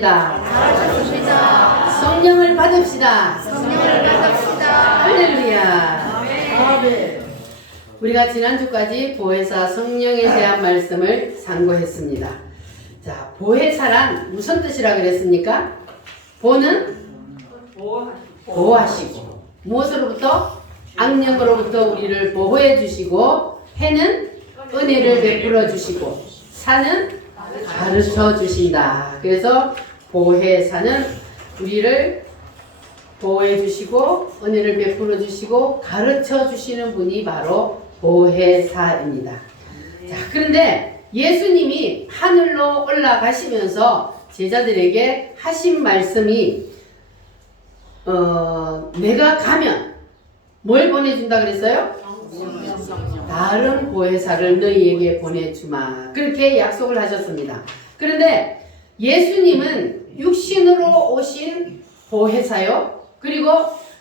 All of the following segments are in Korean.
가르쳐줍니다. 성령을 받읍시다. 할렐루야. 우리가 지난주까지 보혜사 성령에 대한 말씀을 상고했습니다. 자, 보혜사란 무슨 뜻이라 그랬습니까? 보는 보호하시고, 무엇으로부터? 악령으로부터 우리를 보호해 주시고, 해는 은혜를 베풀어 주시고, 사는 가르쳐 주신다. 그래서 보혜사는 우리를 보호해 주시고, 은혜를 베풀어 주시고, 가르쳐 주시는 분이 바로 보혜사입니다. 자, 그런데 예수님이 하늘로 올라가시면서 제자들에게 하신 말씀이 내가 가면 뭘 보내준다 그랬어요? 다른 보혜사를 너희에게 보내주마. 그렇게 약속을 하셨습니다. 그런데 예수님은 육신으로 오신 보혜사요. 그리고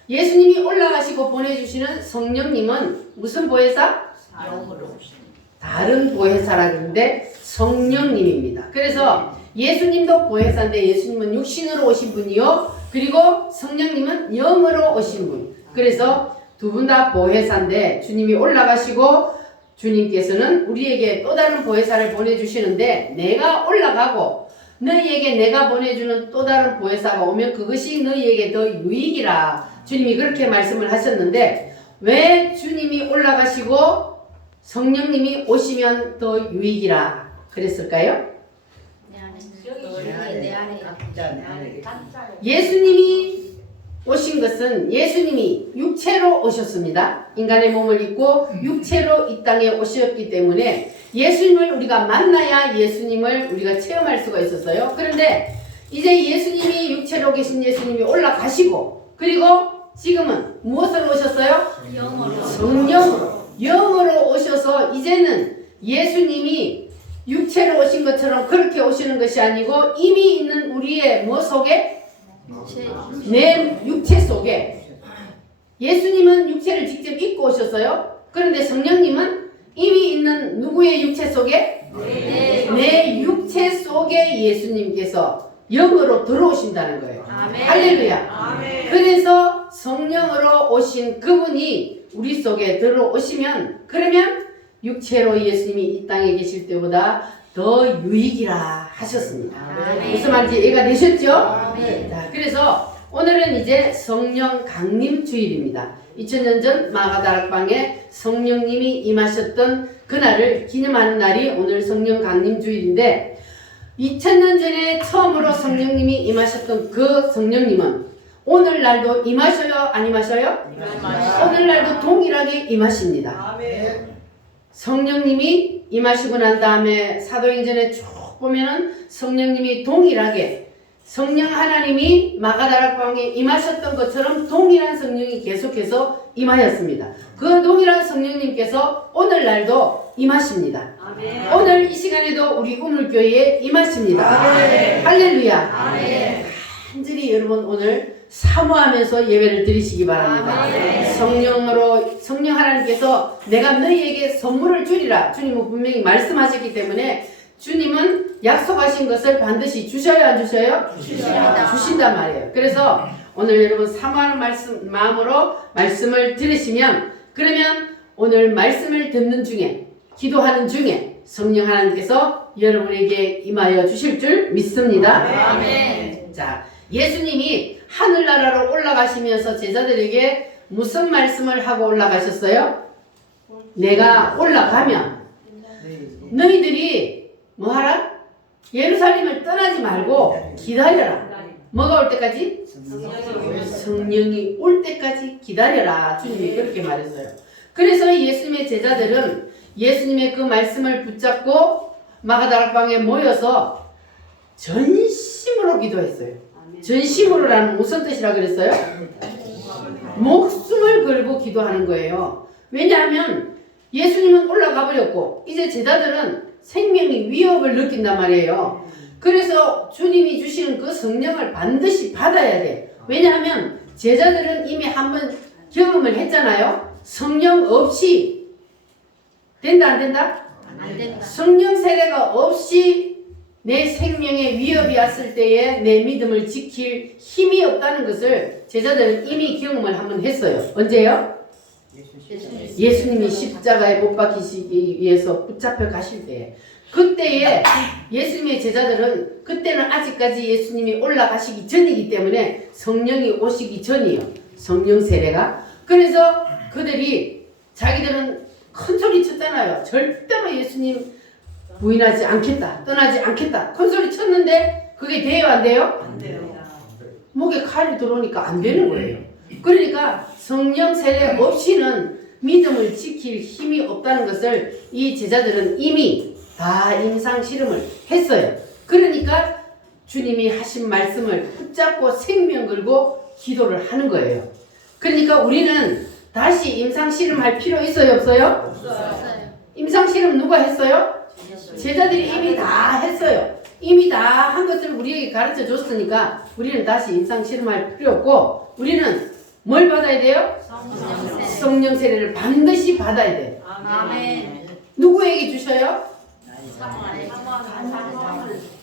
예수님이 올라가시고 보내주시는 성령님은 무슨 보혜사? 다른 보혜사라 그러는데 성령님입니다. 그래서 예수님도 보혜사인데 예수님은 육신으로 오신 분이요. 그리고 성령님은 영으로 오신 분. 그래서 두 분 다 보혜사인데 주님이 올라가시고 주님께서는 우리에게 또 다른 보혜사를 보내주시는데 내가 올라가고 너희에게 내가 보내주는 또 다른 보혜사가 오면 그것이 너희에게 더 유익이라. 주님이 그렇게 말씀을 하셨는데 왜 주님이 올라가시고 성령님이 오시면 더 유익이라 그랬을까요? 예수님이 오신 것은 예수님이 육체로 오셨습니다. 인간의 몸을 입고 육체로 이 땅에 오셨기 때문에 예수님을 우리가 만나야 예수님을 우리가 체험할 수가 있었어요. 그런데 이제 예수님이 육체로 계신 예수님이 올라가시고 그리고 지금은 무엇으로 오셨어요? 성령으로. 영으로 오셔서 이제는 예수님이 육체로 오신 것처럼 그렇게 오시는 것이 아니고 이미 있는 우리의 뭐 속에? 내 육체 속에. 예수님은 육체를 직접 입고 오셨어요. 그런데 성령님은 이미 있는 누구의 육체 속에? 내 육체 속에 예수님께서 영으로 들어오신다는 거예요. 아멘. 할렐루야. 아멘. 그래서 성령으로 오신 그분이 우리 속에 들어오시면 그러면 육체로 예수님이 이 땅에 계실 때보다 더 유익이라 하셨습니다. 아멘. 무슨 말인지 이해가 되셨죠? 아멘. 자, 그래서 오늘은 이제 성령 강림 주일입니다. 2000년 전 마가다락방에 성령님이 임하셨던 그날을 기념하는 날이 오늘 성령 강림 주일인데 2000년 전에 처음으로 성령님이 임하셨던 그 성령님은 오늘날도 임하셔요? 안 임하셔요? 오늘날도 동일하게 임하십니다. 아멘. 성령님이 임하시고 난 다음에 사도행전에 쭉 보면은 성령님이 동일하게 성령 하나님이 마가다락방에 임하셨던 것처럼 동일한 성령이 계속해서 임하였습니다. 그 동일한 성령님께서 오늘날도 임하십니다. 아멘. 오늘 이 시간에도 우리 우물교회에 임하십니다. 아멘. 할렐루야. 아멘. 간절히 여러분 오늘 사모하면서 예배를 드리시기 바랍니다. 아멘. 성령 하나님께서 내가 너희에게 선물을 주리라. 주님은 분명히 말씀하셨기 때문에 주님은 약속하신 것을 반드시 주셔요, 안 주셔요? 주신단 말이에요. 그래서 오늘 여러분 사모하는 마음으로 말씀을 들으시면 그러면 오늘 말씀을 듣는 중에 기도하는 중에 성령 하나님께서 여러분에게 임하여 주실 줄 믿습니다. 아멘. 자, 예수님이 하늘나라로 올라가시면서 제자들에게 무슨 말씀을 하고 올라가셨어요? 내가 올라가면 너희들이 뭐 하라? 예루살렘을 떠나지 말고 기다려라. 뭐가 올 때까지? 성령이 올 때까지 기다려라. 주님이 그렇게 말했어요. 그래서 예수님의 제자들은 예수님의 그 말씀을 붙잡고 마가다락방에 모여서 전심으로 기도했어요. 전심으로라는 무슨 뜻이라 그랬어요? 목숨을 걸고 기도하는 거예요. 왜냐하면 예수님은 올라가 버렸고 이제 제자들은 생명이 위협을 느낀단 말이에요. 그래서 주님이 주시는 그 성령을 반드시 받아야 돼. 왜냐하면 제자들은 이미 한번 경험을 했잖아요. 성령 없이 된다 안 된다? 안 된다. 성령 세례가 없이 내 생명에 위협이 왔을 때에 내 믿음을 지킬 힘이 없다는 것을 제자들은 이미 경험을 한번 했어요. 언제요? 예수님이 십자가에 못 박히시기 위해서 붙잡혀 가실 때에, 그때에 예수님의 제자들은 그때는 아직까지 예수님이 올라가시기 전이기 때문에 성령이 오시기 전이에요. 성령 세례가. 그래서 그들이 자기들은 큰 소리 쳤잖아요. 절대로 예수님 부인하지 않겠다, 떠나지 않겠다, 큰 소리 쳤는데 그게 돼요, 안 돼요? 안 돼요. 목에 칼이 들어오니까 안 되는 거예요. 그러니까 성령 세례 없이는 믿음을 지킬 힘이 없다는 것을 이 제자들은 이미 다 임상 실험을 했어요. 그러니까 주님이 하신 말씀을 붙잡고 생명 걸고 기도를 하는 거예요. 그러니까 우리는 다시 임상 실험할 필요 있어요, 없어요? 없어요. 임상 실험 누가 했어요? 제자들이 이미 다 했어요. 이미 다 한 것을 우리에게 가르쳐 줬으니까 우리는 다시 임상 실험할 필요 없고, 우리는 뭘 받아야 돼요? 성령 세례를 반드시 받아야 돼요. 아멘. 누구에게 주셔요?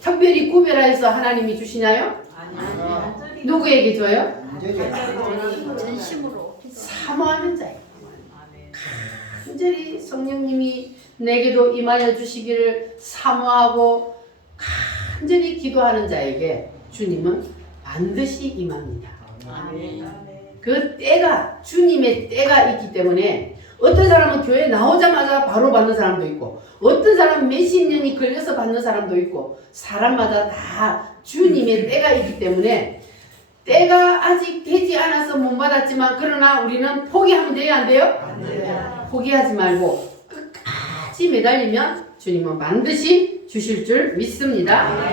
특별히 구별해서 하나님이 주시나요? 누구에게 줘요? 전심으로 사모하는 자예요. 간절히 성령님이 내게도 임하여 주시기를 사모하고 간절히 기도하는 자에게 주님은 반드시 임합니다. 그 때가, 주님의 때가 있기 때문에 어떤 사람은 교회 나오자마자 바로 받는 사람도 있고, 어떤 사람은 몇십 년이 걸려서 받는 사람도 있고, 사람마다 다 주님의 때가 있기 때문에 때가 아직 되지 않아서 못 받았지만, 그러나 우리는 포기하면 돼요, 안 돼요? 안 돼요. 포기하지 말고 끝까지 매달리면 주님은 반드시 주실 줄 믿습니다.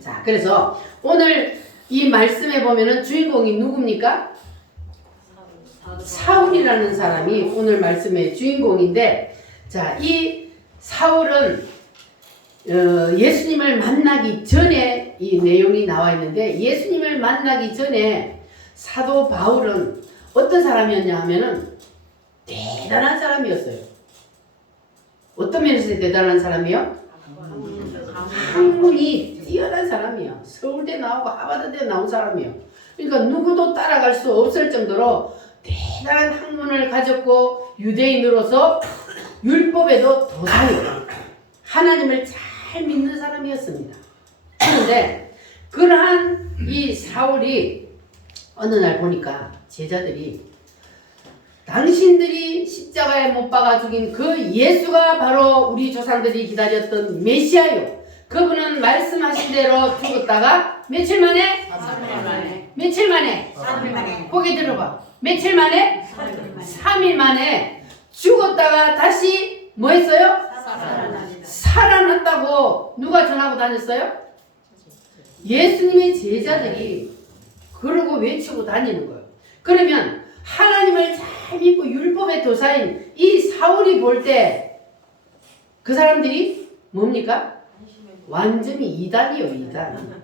자, 그래서 오늘 이 말씀에 보면은 주인공이 누굽니까? 사울이라는 사람이 오늘 말씀의 주인공인데, 자, 이 사울은 예수님을 만나기 전에 이 내용이 나와 있는데, 예수님을 만나기 전에 사도 바울은 어떤 사람이었냐 하면은 대단한 사람이었어요. 어떤 면에서 대단한 사람이요? 학문이 뛰어난 사람이에요. 서울대 나오고 하버드대 나온 사람이에요. 그러니까 누구도 따라갈 수 없을 정도로 대단한 학문을 가졌고, 유대인으로서 율법에도 도사예요. 하나님을 잘 믿는 사람이었습니다. 그런데 그러한 이 사울이 어느 날 보니까 제자들이 당신들이 십자가에 못 박아 죽인 그 예수가 바로 우리 조상들이 기다렸던 메시아요. 그분은 말씀하신 대로 죽었다가 며칠 만에? 3일 만에. 며칠 만에? 3일 만에. 고개 들어봐. 며칠 만에? 3일 만에 죽었다가 다시 뭐 했어요? 살아났다고 누가 전하고 다녔어요? 예수님의 제자들이 그러고 외치고 다니는 거예요. 그러면 하나님을 잘 믿고 율법의 도사인 이 사울이 볼 때 그 사람들이 뭡니까? 완전히 이단이요, 이단.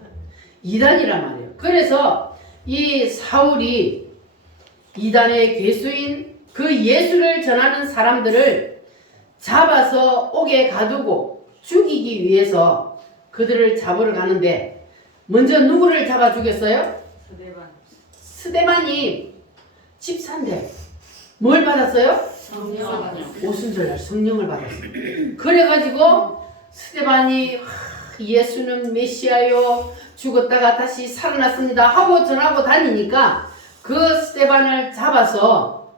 이단이란 말이에요. 그래서 이 사울이 이단의 괴수인 그 예수를 전하는 사람들을 잡아서 옥에 가두고 죽이기 위해서 그들을 잡으러 가는데, 먼저 누구를 잡아 죽였어요? 스데반이 집사인데 뭘 받았어요? 오순절날 성령을 받았어요. 그래가지고 스데반이 예수는 메시아요, 죽었다가 다시 살아났습니다 하고 전하고 다니니까 그 스데반을 잡아서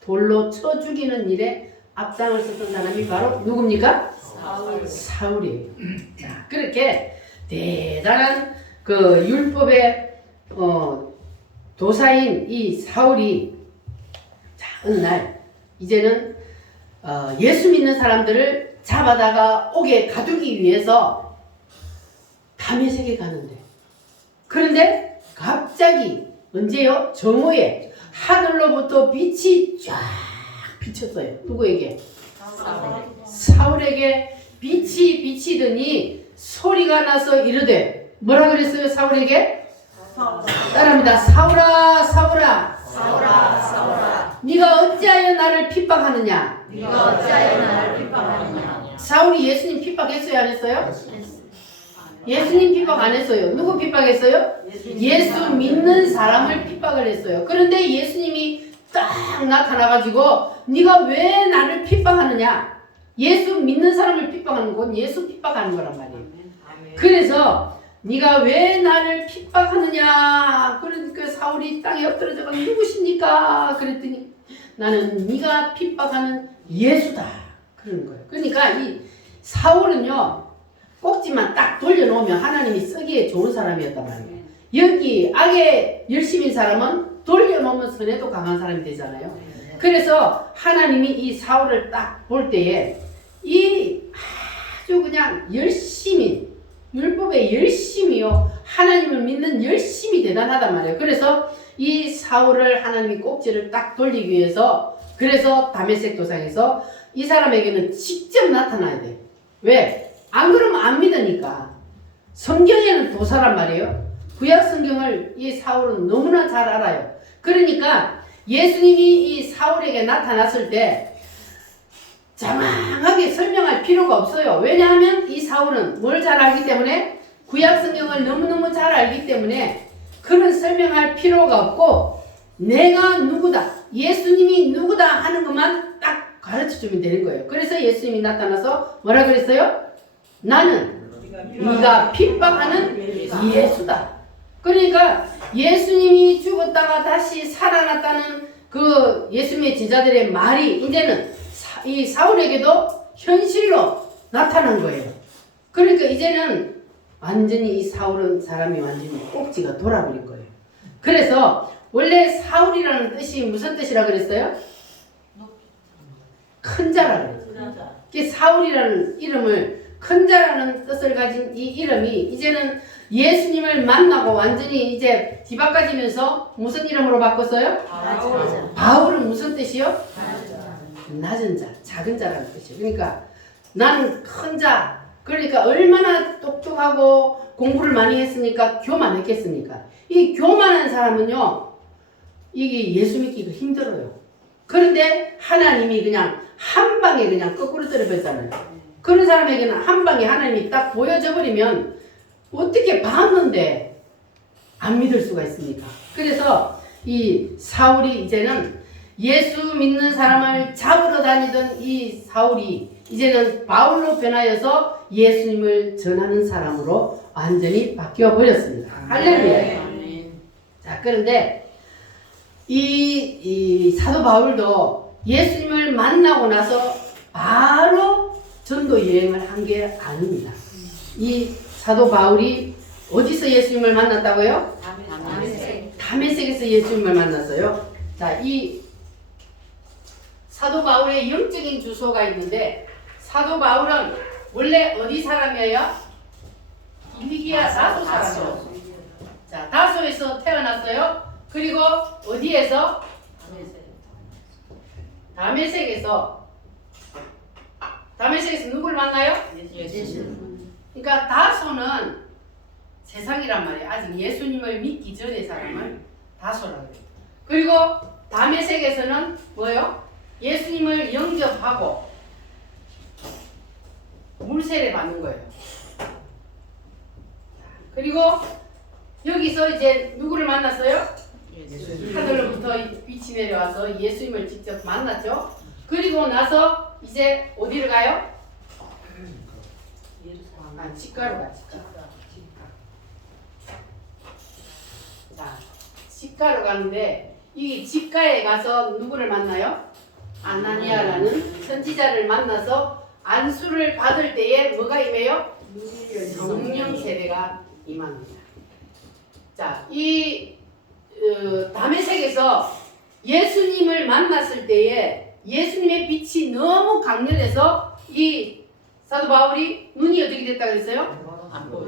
돌로 쳐 죽이는 일에 앞장을 섰던 사람이 바로 누굽니까? 사울이에요. 자, 그렇게 대단한 그 율법의 도사인 이 사울이, 자, 어느 날 이제는 예수 믿는 사람들을 잡아다가 옥에 가두기 위해서 다메섹에 가는데, 그런데 갑자기 언제요? 정오에 하늘로부터 빛이 쫙 비쳤어요. 누구에게? 사울에게 빛이 비치더니 소리가 나서 이르되, 뭐라 그랬어요? 사울에게? 따라합니다. 사울아, 사울아, 사울아, 사울아, 네가 어찌하여 나를 핍박하느냐? 네가 어찌하여 나를 핍박하느냐? 사울이 예수님 핍박했어요, 안 했어요? 예수님 핍박 안 했어요. 누구 핍박했어요? 예수 믿는 사람을 핍박을 했어요. 그런데 예수님이 딱 나타나가지고 네가 왜 나를 핍박하느냐? 예수 믿는 사람을 핍박하는 건 예수 핍박하는 거란 말이에요. 그래서 네가 왜 나를 핍박하느냐? 그러니까 사울이 땅에 엎드려져가 누구십니까? 그랬더니 나는 네가 핍박하는 예수다. 그러는 거예요. 그러니까 이 사울은요 꼭지만 딱 돌려놓으면 하나님이 쓰기에 좋은 사람이었단 말이에요. 여기 악에 열심인 사람은 돌려놓으면 선에도 강한 사람이 되잖아요. 그래서 하나님이 이 사울을 딱 볼 때에 이 아주 그냥 열심히 율법에 열심히요 하나님을 믿는 열심이 대단하단 말이에요. 그래서 이 사울을 하나님이 꼭지를 딱 돌리기 위해서 그래서 다메섹 도상에서 이 사람에게는 직접 나타나야 돼. 왜? 안 그러면 안 믿으니까. 성경에는 도사란 말이에요. 구약 성경을 이 사울은 너무나 잘 알아요. 그러니까 예수님이 이 사울에게 나타났을 때 장황하게 설명할 필요가 없어요. 왜냐하면 이 사울은 뭘 잘 알기 때문에 구약 성경을 너무너무 잘 알기 때문에 그런 설명할 필요가 없고 내가 누구다, 예수님이 누구다 하는 것만 딱 가르쳐주면 되는 거예요. 그래서 예수님이 나타나서 뭐라 그랬어요? 나는 네가 핍박하는 예수다. 그러니까 예수님이 죽었다가 다시 살아났다는 그 예수님의 제자들의 말이 이제는 이 사울에게도 현실로 나타난 거예요. 그러니까 이제는 완전히 이 사울은 사람이 완전히 꼭지가 돌아버린 거예요. 그래서 원래 사울이라는 뜻이 무슨 뜻이라 그랬어요? 큰 자라 그랬어요. 사울이라는 이름을 큰 자라는 뜻을 가진 이 이름이 이제는 예수님을 만나고 완전히 이제 뒤바꿔지면서 무슨 이름으로 바꿨어요? 바울은 무슨 뜻이요? 낮은 자, 작은 자라는 뜻이에요. 그러니까 나는 큰 자, 그러니까 얼마나 똑똑하고 공부를 많이 했으니까 교만했겠습니까? 이 교만한 사람은요 이게 예수 믿기가 힘들어요. 그런데 하나님이 그냥 한 방에 그냥 거꾸로 때려버렸잖아요. 그런 사람에게는 한 방에 하나님이 딱 보여져 버리면 어떻게 봤는데 안 믿을 수가 있습니까? 그래서 이 사울이 이제는 예수 믿는 사람을 잡으러 다니던 이 사울이 이제는 바울로 변하여서 예수님을 전하는 사람으로 완전히 바뀌어 버렸습니다. 할렐루야. 자, 그런데 이 사도 바울도 예수님을 만나고 나서 바로 전도 여행을 한 게 아닙니다. 이 사도 바울이 어디서 예수님을 만났다고요? 다메섹에서 예수님을 만났어요. 자, 이 사도 바울의 영적인 주소가 있는데 사도 바울은 원래 어디 사람이에요? 길리기아 다소 사람이에요. 자, 다소에서 태어났어요. 그리고 어디에서? 다메섹에서 누구를 만나요? 예수. 그러니까 다소는 세상이란 말이에요. 아직 예수님을 믿기 전의 사람을 다소라고 해요. 그리고 다메섹에서는 뭐요? 예수님을 영접하고 물세례 받는 거예요. 그리고 여기서 이제 누구를 만났어요? 하늘로부터 빛이 내려와서 예수님을 직접 만났죠. 그리고 나서 이제 어디를 가요? 직가로 가. 자, 직가로 가는데 이 직가에 가서 누구를 만나요? 아나니아라는 선지자를 만나서 안수를 받을 때에 뭐가 임해요? 성령 세례가 임합니다. 자, 이 다메섹에서 예수님을 만났을 때에 예수님의 빛이 너무 강렬해서 이 사도 바울이 눈이 어떻게 됐다 그랬어요?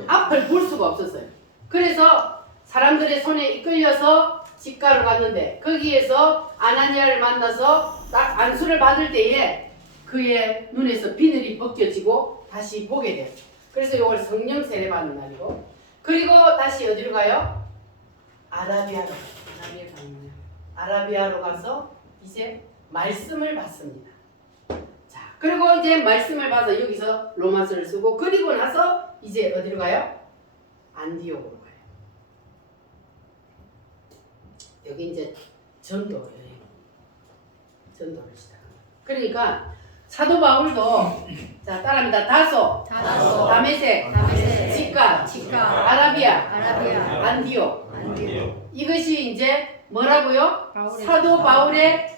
앞을 볼 수가 없었어요. 그래서 사람들의 손에 이끌려서 직가로 갔는데 거기에서 아나니아를 만나서 딱 안수를 받을 때에 그의 눈에서 비늘이 벗겨지고 다시 보게 돼요. 그래서 이걸 성령 세례 받는 날이고 그리고 다시 어디로 가요? 아라비아로 가서 이제 말씀을 받습니다. 자, 그리고 이제 말씀을 받아서 여기서 로마서를 쓰고 그리고 나서 이제 어디로 가요? 안디옥으로 가요. 여기 이제 전도예요. 전도를 시작합니다. 그러니까 사도 바울도 자 따라합니다. 다소, 다소, 다메섹, 다메섹, 직각, 직각, 아라비아, 아라비아, 안디옥. 안디옥. 이것이 이제 뭐라고요? 바울의 사도 바울의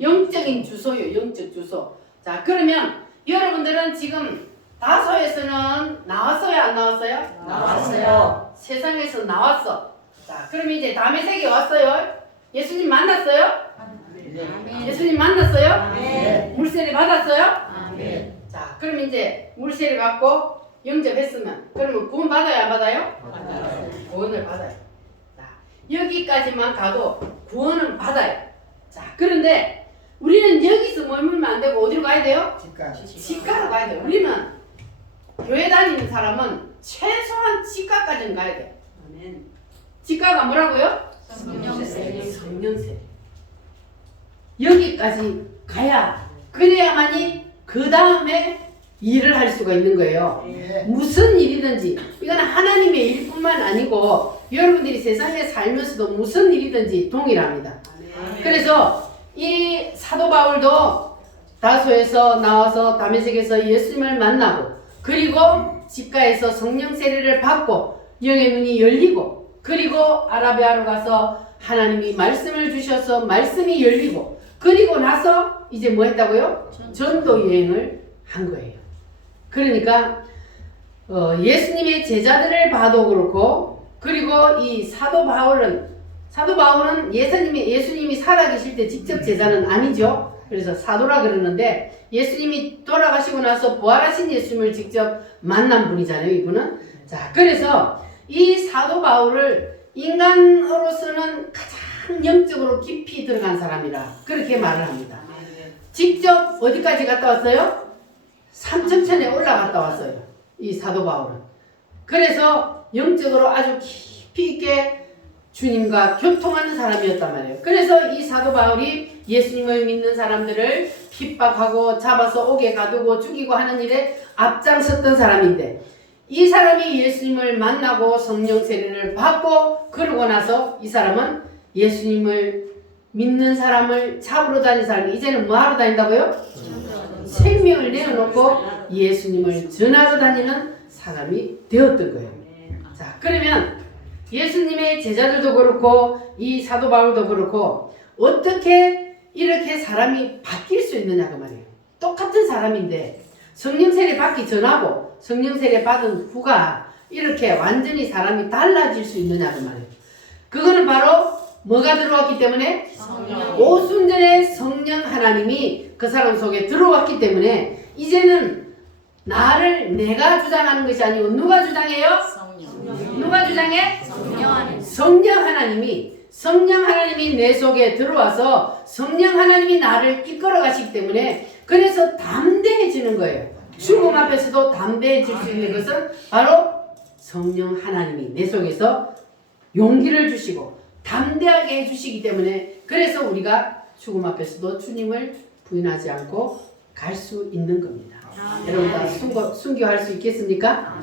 영적인 주소요. 영적 주소. 자 그러면 여러분들은 지금 다소에서는 나왔어요? 안 나왔어요? 나왔어요. 세상에서 나왔어. 자 그럼 이제 다메섹에 왔어요? 예수님 만났어요? 아멘. 예수님 만났어요? 아멘. 물세례 받았어요? 아멘. 자 그럼 이제 물세례 받고 영접했으면 그러면 구원 받아요? 안 받아요? 받아요. 구원을 받아요. 자 여기까지만 가도 구원은 받아요. 자 그런데 우리는 여기서 머물면 안 되고 어디로 가야 돼요? 직가로 가야 돼요. 우리는 교회 다니는 사람은 최소한 직가까지는 가야 돼요. 직가가 뭐라고요? 성령세례. 성령세례. 여기까지 가야 그래야만이 그 다음에 일을 할 수가 있는 거예요. 무슨 일이든지 이건 하나님의 일뿐만 아니고 여러분들이 세상에 살면서도 무슨 일이든지 동일합니다. 그래서 이 사도 바울도 다소에서 나와서 다메섹에서 예수님을 만나고 그리고 직가에서 성령 세례를 받고 영의 눈이 열리고 그리고 아라비아로 가서 하나님이 말씀을 주셔서 말씀이 열리고 그리고 나서 이제 뭐 했다고요? 전도 여행을 한 거예요. 그러니까 예수님의 제자들을 봐도 그렇고 그리고 이 사도 바울은 예수님이 살아계실 때 직접 제자는 아니죠. 그래서 사도라 그러는데 예수님이 돌아가시고 나서 부활하신 예수님을 직접 만난 분이잖아요. 이분은. 자, 그래서 이 사도 바울을 인간으로서는 가장 영적으로 깊이 들어간 사람이라 그렇게 말을 합니다. 직접 어디까지 갔다 왔어요? 삼천천에 올라갔다 왔어요. 이 사도 바울은. 그래서 영적으로 아주 깊이 있게 주님과 교통하는 사람이었단 말이에요. 그래서 이 사도 바울이 예수님을 믿는 사람들을 핍박하고 잡아서 옥에 가두고 죽이고 하는 일에 앞장섰던 사람인데 이 사람이 예수님을 만나고 성령 세례를 받고 그러고 나서 이 사람은 예수님을 믿는 사람을 잡으러 다니는 사람이 이제는 뭐 하러 다닌다고요? 생명을 내어놓고 예수님을 전하러 다니는 사람이 되었던 거예요. 자, 그러면 예수님의 제자들도 그렇고 이 사도 바울도 그렇고 어떻게 이렇게 사람이 바뀔 수 있느냐고 말이에요. 똑같은 사람인데 성령 세례 받기 전하고 성령 세례 받은 후가 이렇게 완전히 사람이 달라질 수 있느냐고 말이에요. 그거는 바로 뭐가 들어왔기 때문에 성령. 오순절에 성령 하나님이 그 사람 속에 들어왔기 때문에 이제는 나를 내가 주장하는 것이 아니고 누가 주장해요? 성령. 누가 주장해? 성령. 성령 하나님이 내 속에 들어와서 성령 하나님이 나를 이끌어 가시기 때문에 그래서 담대해지는 거예요. 죽음 앞에서도 담대해질 수 있는 것은 바로 성령 하나님이 내 속에서 용기를 주시고 담대하게 해주시기 때문에 그래서 우리가 죽음 앞에서도 주님을 부인하지 않고 갈 수 있는 겁니다. 여러분 다 순교할 수 있겠습니까?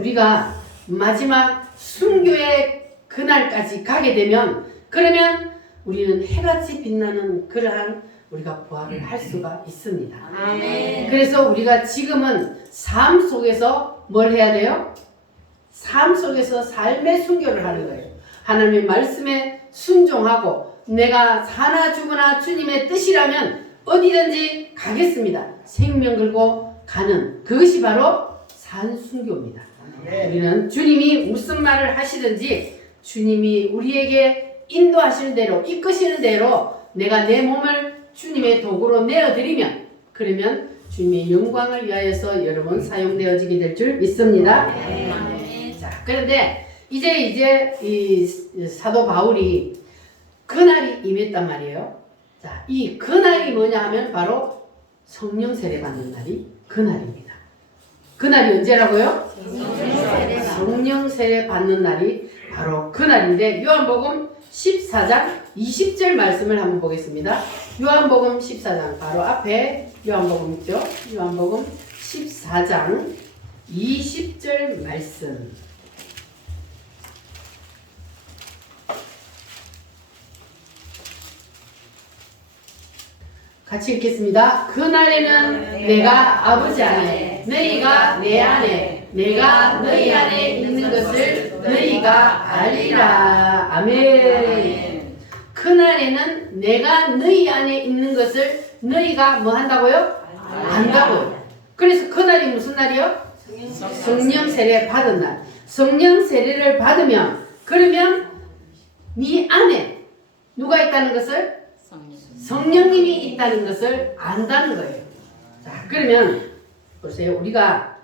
우리가 마지막 순교의 그날까지 가게 되면 그러면 우리는 해같이 빛나는 그러한 우리가 부활을 할 수가 있습니다. 그래서 우리가 지금은 삶 속에서 뭘 해야 돼요? 삶 속에서 삶의 순교를 하는 거예요. 하나님의 말씀에 순종하고 내가 사나 죽으나 주님의 뜻이라면 어디든지 가겠습니다. 생명 걸고 가는 그것이 바로 산순교입니다. 우리는 주님이 무슨 말을 하시든지 주님이 우리에게 인도하시는 대로 이끄시는 대로 내가 내 몸을 주님의 도구로 내어드리면 그러면 주님의 영광을 위하여서 여러분 사용되어지게 될 줄 믿습니다. 자, 그런데 이제 이 사도 바울이 그날이 임했단 말이에요. 자, 이 그날이 뭐냐 하면 바로 성령 세례 받는 날이 그날입니다. 그날이 언제라고요? 성령 세례 받는 날이 바로 그날인데 요한복음 14장 20절 말씀을 한번 보겠습니다. 요한복음 14장 바로 앞에 요한복음 있죠? 요한복음 14장 20절 말씀 같이 읽겠습니다. 그날에는 내가 아버지 안에, 너희가 내 안에, 내가 너희 안에 있는 것을 너희가 알리라. 아멘. 그날에는 내가 너희 안에 있는 것을 너희가 뭐 한다고요? 안다고요. 그래서 그날이 무슨 날이요? 성령 세례 받은 날. 성령 세례를 받으면, 그러면 네 안에 누가 있다는 것을? 성령님이 있다는 것을 안다는 거예요. 자, 그러면 보세요. 우리가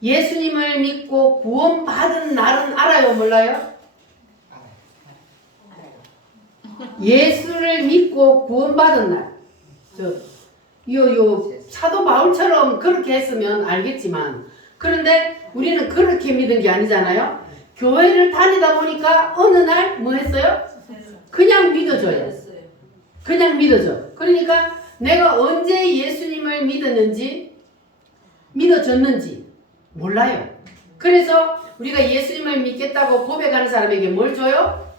예수님을 믿고 구원받은 날은 알아요? 몰라요? 예수를 믿고 구원받은 날. 요 사도 바울처럼 그렇게 했으면 알겠지만, 그런데 우리는 그렇게 믿은 게 아니잖아요. 교회를 다니다 보니까 어느 날 뭐 했어요? 그냥 믿어줘요. 그냥 믿어줘. 그러니까 내가 언제 예수님을 믿어줬는지 몰라요. 그래서 우리가 예수님을 믿겠다고 고백하는 사람에게 뭘 줘요?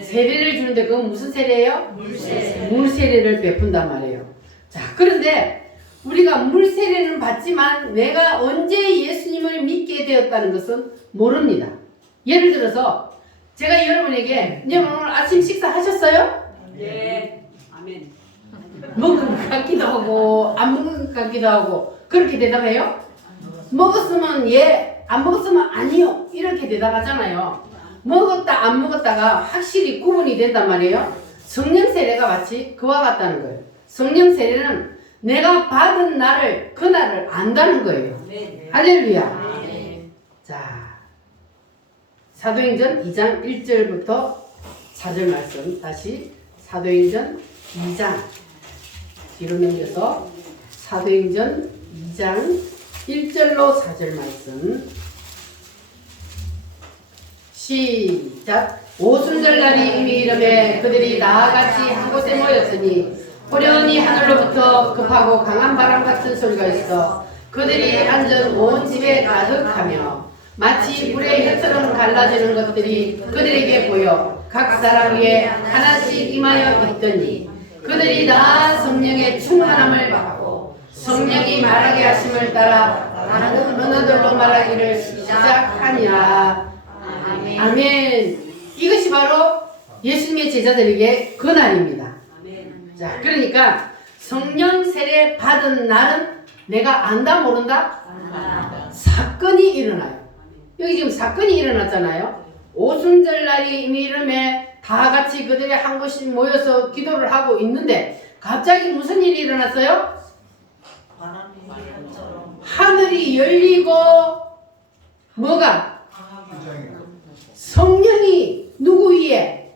세례를 주는데 그건 무슨 세례예요? 물세례를 베푼단 말이에요. 자, 그런데 우리가 물세례는 받지만 내가 언제 예수님을 믿게 되었다는 것은 모릅니다. 예를 들어서 제가 여러분에게 여러분 오늘 아침 식사하셨어요? 네. 아멘. 먹은 것 같기도 하고 안 먹은 것 같기도 하고 그렇게 대답해요? 먹었으면 예, 안 먹었으면 아니요 이렇게 대답하잖아요. 먹었다 안 먹었다가 확실히 구분이 된단 말이에요. 성령 세례가 마치 그와 같다는 거예요. 성령 세례는 내가 받은 날을 그날을 안다는 거예요. 네. 할렐루야. 자, 사도행전 2장 1절부터 4절 말씀 다시 사도행전 2장 뒤로 넘겨서 사도행전 2장 1절로 4절 말씀 시작. 오순절날이 이미 이름에 그들이 나같이 한 곳에 모였으니 호련히 하늘로부터 급하고 강한 바람 같은 소리가 있어 그들이 앉은 온 집에 가득하며 마치 불의 혀처럼 갈라지는 것들이 그들에게 보여 각 사람 위에 하나씩 임하여 있더니 그들이 다 성령의 충만함을 받고 성령이 말하게 하심을 따라 다른 언어들로 말하기를 시작하니라. 아멘. 이것이 바로 예수님의 제자들에게 그날입니다. 자, 그러니까 성령 세례 받은 날은 내가 안다 모른다? 사건이 일어나요. 여기 지금 사건이 일어났잖아요. 오순절 날이 이미 이름에 다 같이 그들이 한 곳씩 모여서 기도를 하고 있는데 갑자기 무슨 일이 일어났어요? 하늘이 열리고 뭐가? 성령이 누구 위에?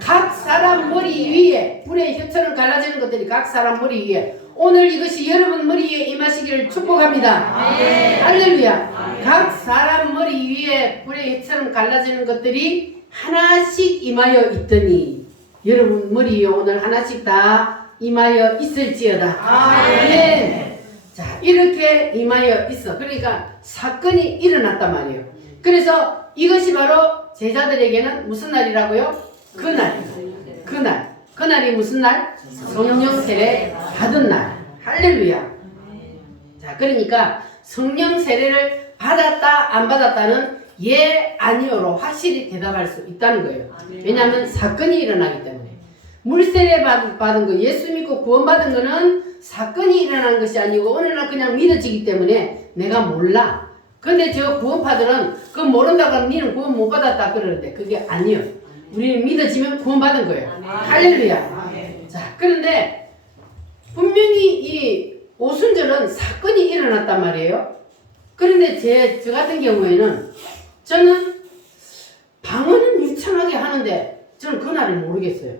각 사람 머리 위에 불의 혀처럼 갈라지는 것들이 각 사람 머리 위에 오늘 이것이 여러분 머리 위에 임하시기를 축복합니다. 할렐루야. 각 사람 머리 위에 불의 혀처럼 갈라지는 것들이 하나씩 임하여 있더니 여러분 머리 위에 오늘 하나씩 다 임하여 있을지어다. 아멘. 자, 이렇게 임하여 있어. 그러니까 사건이 일어났단 말이에요. 그래서 이것이 바로 제자들에게는 무슨 날이라고요? 그날이 무슨 날? 성령 세례 받은 날. 할렐루야. 자, 그러니까 성령 세례를 받았다 안 받았다는 예 아니요로 확실히 대답할 수 있다는 거예요. 왜냐하면 사건이 일어나기 때문에. 물세례 받은 거, 예수 믿고 구원받은 거는 사건이 일어난 것이 아니고 어느 날 그냥 믿어지기 때문에 내가 몰라. 근데 저 구원파들은 그거 모른다고 하면 니는 구원 못 받았다 그러는데 그게 아니요. 우리는 믿어지면 구원받은 거예요. 할렐루야. 자, 그런데 분명히 이 오순절은 사건이 일어났단 말이에요. 그런데 저 같은 경우에는 저는 방언은 유창하게 하는데 저는 그날을 모르겠어요.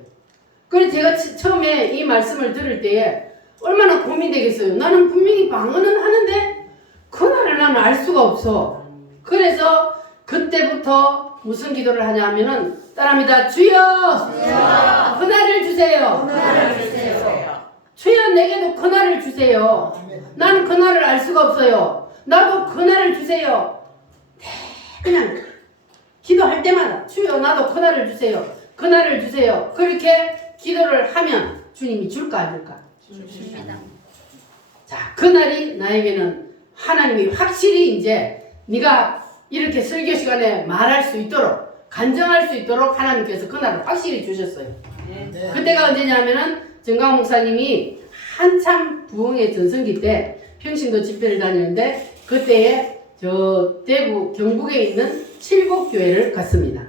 그래서 제가 처음에 이 말씀을 들을 때에 얼마나 고민되겠어요. 나는 분명히 방언은 하는데 그날을 나는 알 수가 없어. 그래서 그때부터 무슨 기도를 하냐 하면은 따라합니다. 주여! 그날을 주세요. 주여 내게도 그날을 주세요. 나는 그날을 알 수가 없어요. 나도 그날을 주세요. 그냥 기도할 때마다 주여 나도 그날을 주세요. 그날을 주세요. 그렇게 기도를 하면 주님이 줄까 안 줄까? 줍니다. 자, 그날이 나에게는 하나님이 확실히 이제 네가 이렇게 설교 시간에 말할 수 있도록 간증할 수 있도록 하나님께서 그날을 확실히 주셨어요. 네. 그때가 언제냐면은 정강 목사님이 한참 부흥의 전성기 때 평신도 집회를 다니는데 그때에 저 대구 경북에 있는 칠곡교회를 갔습니다.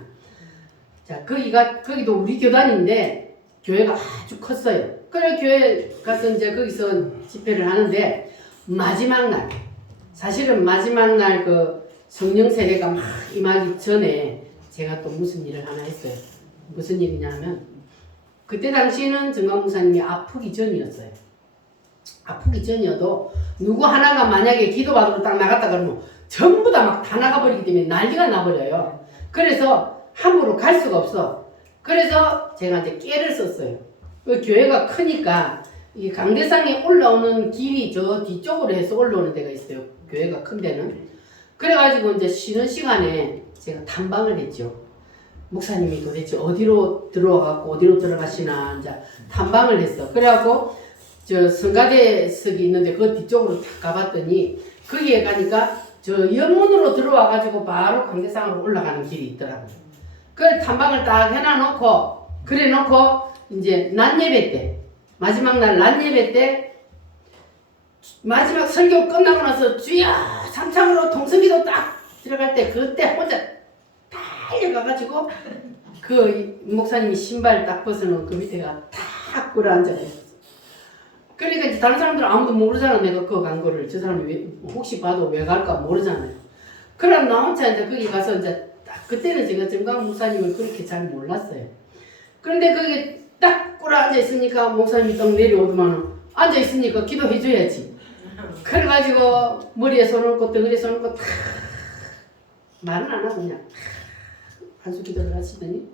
자, 거기도 우리 교단인데 교회가 아주 컸어요. 그래 교회 가서 이제 거기서 집회를 하는데 마지막 날, 사실은 마지막 날 그 성령 세례가 막 임하기 전에 제가 또 무슨 일을 하나 했어요. 무슨 일이냐면 그때 당시에는 정강 목사님이 아프기 전이었어요. 아프기 전이어도 누구 하나가 만약에 기도받으러 딱 나갔다 그러면 전부 다 막 다 나가버리기 때문에 난리가 나버려요. 그래서 함부로 갈 수가 없어. 그래서 제가 이제 깨를 썼어요. 그 교회가 크니까 이 강대상에 올라오는 길이 저 뒤쪽으로 해서 올라오는 데가 있어요. 교회가 큰 데는. 그래가지고 이제 쉬는 시간에 제가 탐방을 했죠. 목사님이 도대체 어디로 들어와갖고 어디로 들어가시나 이제 탐방을 했어. 그래갖고 저 성가대석이 있는데 그 뒤쪽으로 딱 가봤더니 거기에 가니까 저 영문으로 들어와가지고 바로 강대상으로 올라가는 길이 있더라고요. 그 탐방을 딱 해놔놓고 그래 놓고 이제 낮예배 때 마지막 날 낮예배 때 마지막 설교 끝나고 나서 주여 삼창으로 동성기도 딱 들어갈 때 그때 혼자 달려가가지고 그 목사님이 신발 딱 벗어놓은 그 밑에가 탁 꿇어 앉아있었어. 그러니까 이제 다른 사람들은 아무도 모르잖아. 내가 그거 간 거를. 저 사람이 왜, 혹시 봐도 왜 갈까 모르잖아요. 그럼 나 혼자 이제 거기 가서 이제 딱 그때는 제가 정강 목사님을 그렇게 잘 몰랐어요. 그런데 거기 딱 꿇어 앉아있으니까 목사님이 딱 내려오더만 앉아있으니까 기도해줘야지. 그래가지고 머리에 손 얹고 등을에 손 얹고 탁 말은 안 하고 그냥 안수기도를 하시더니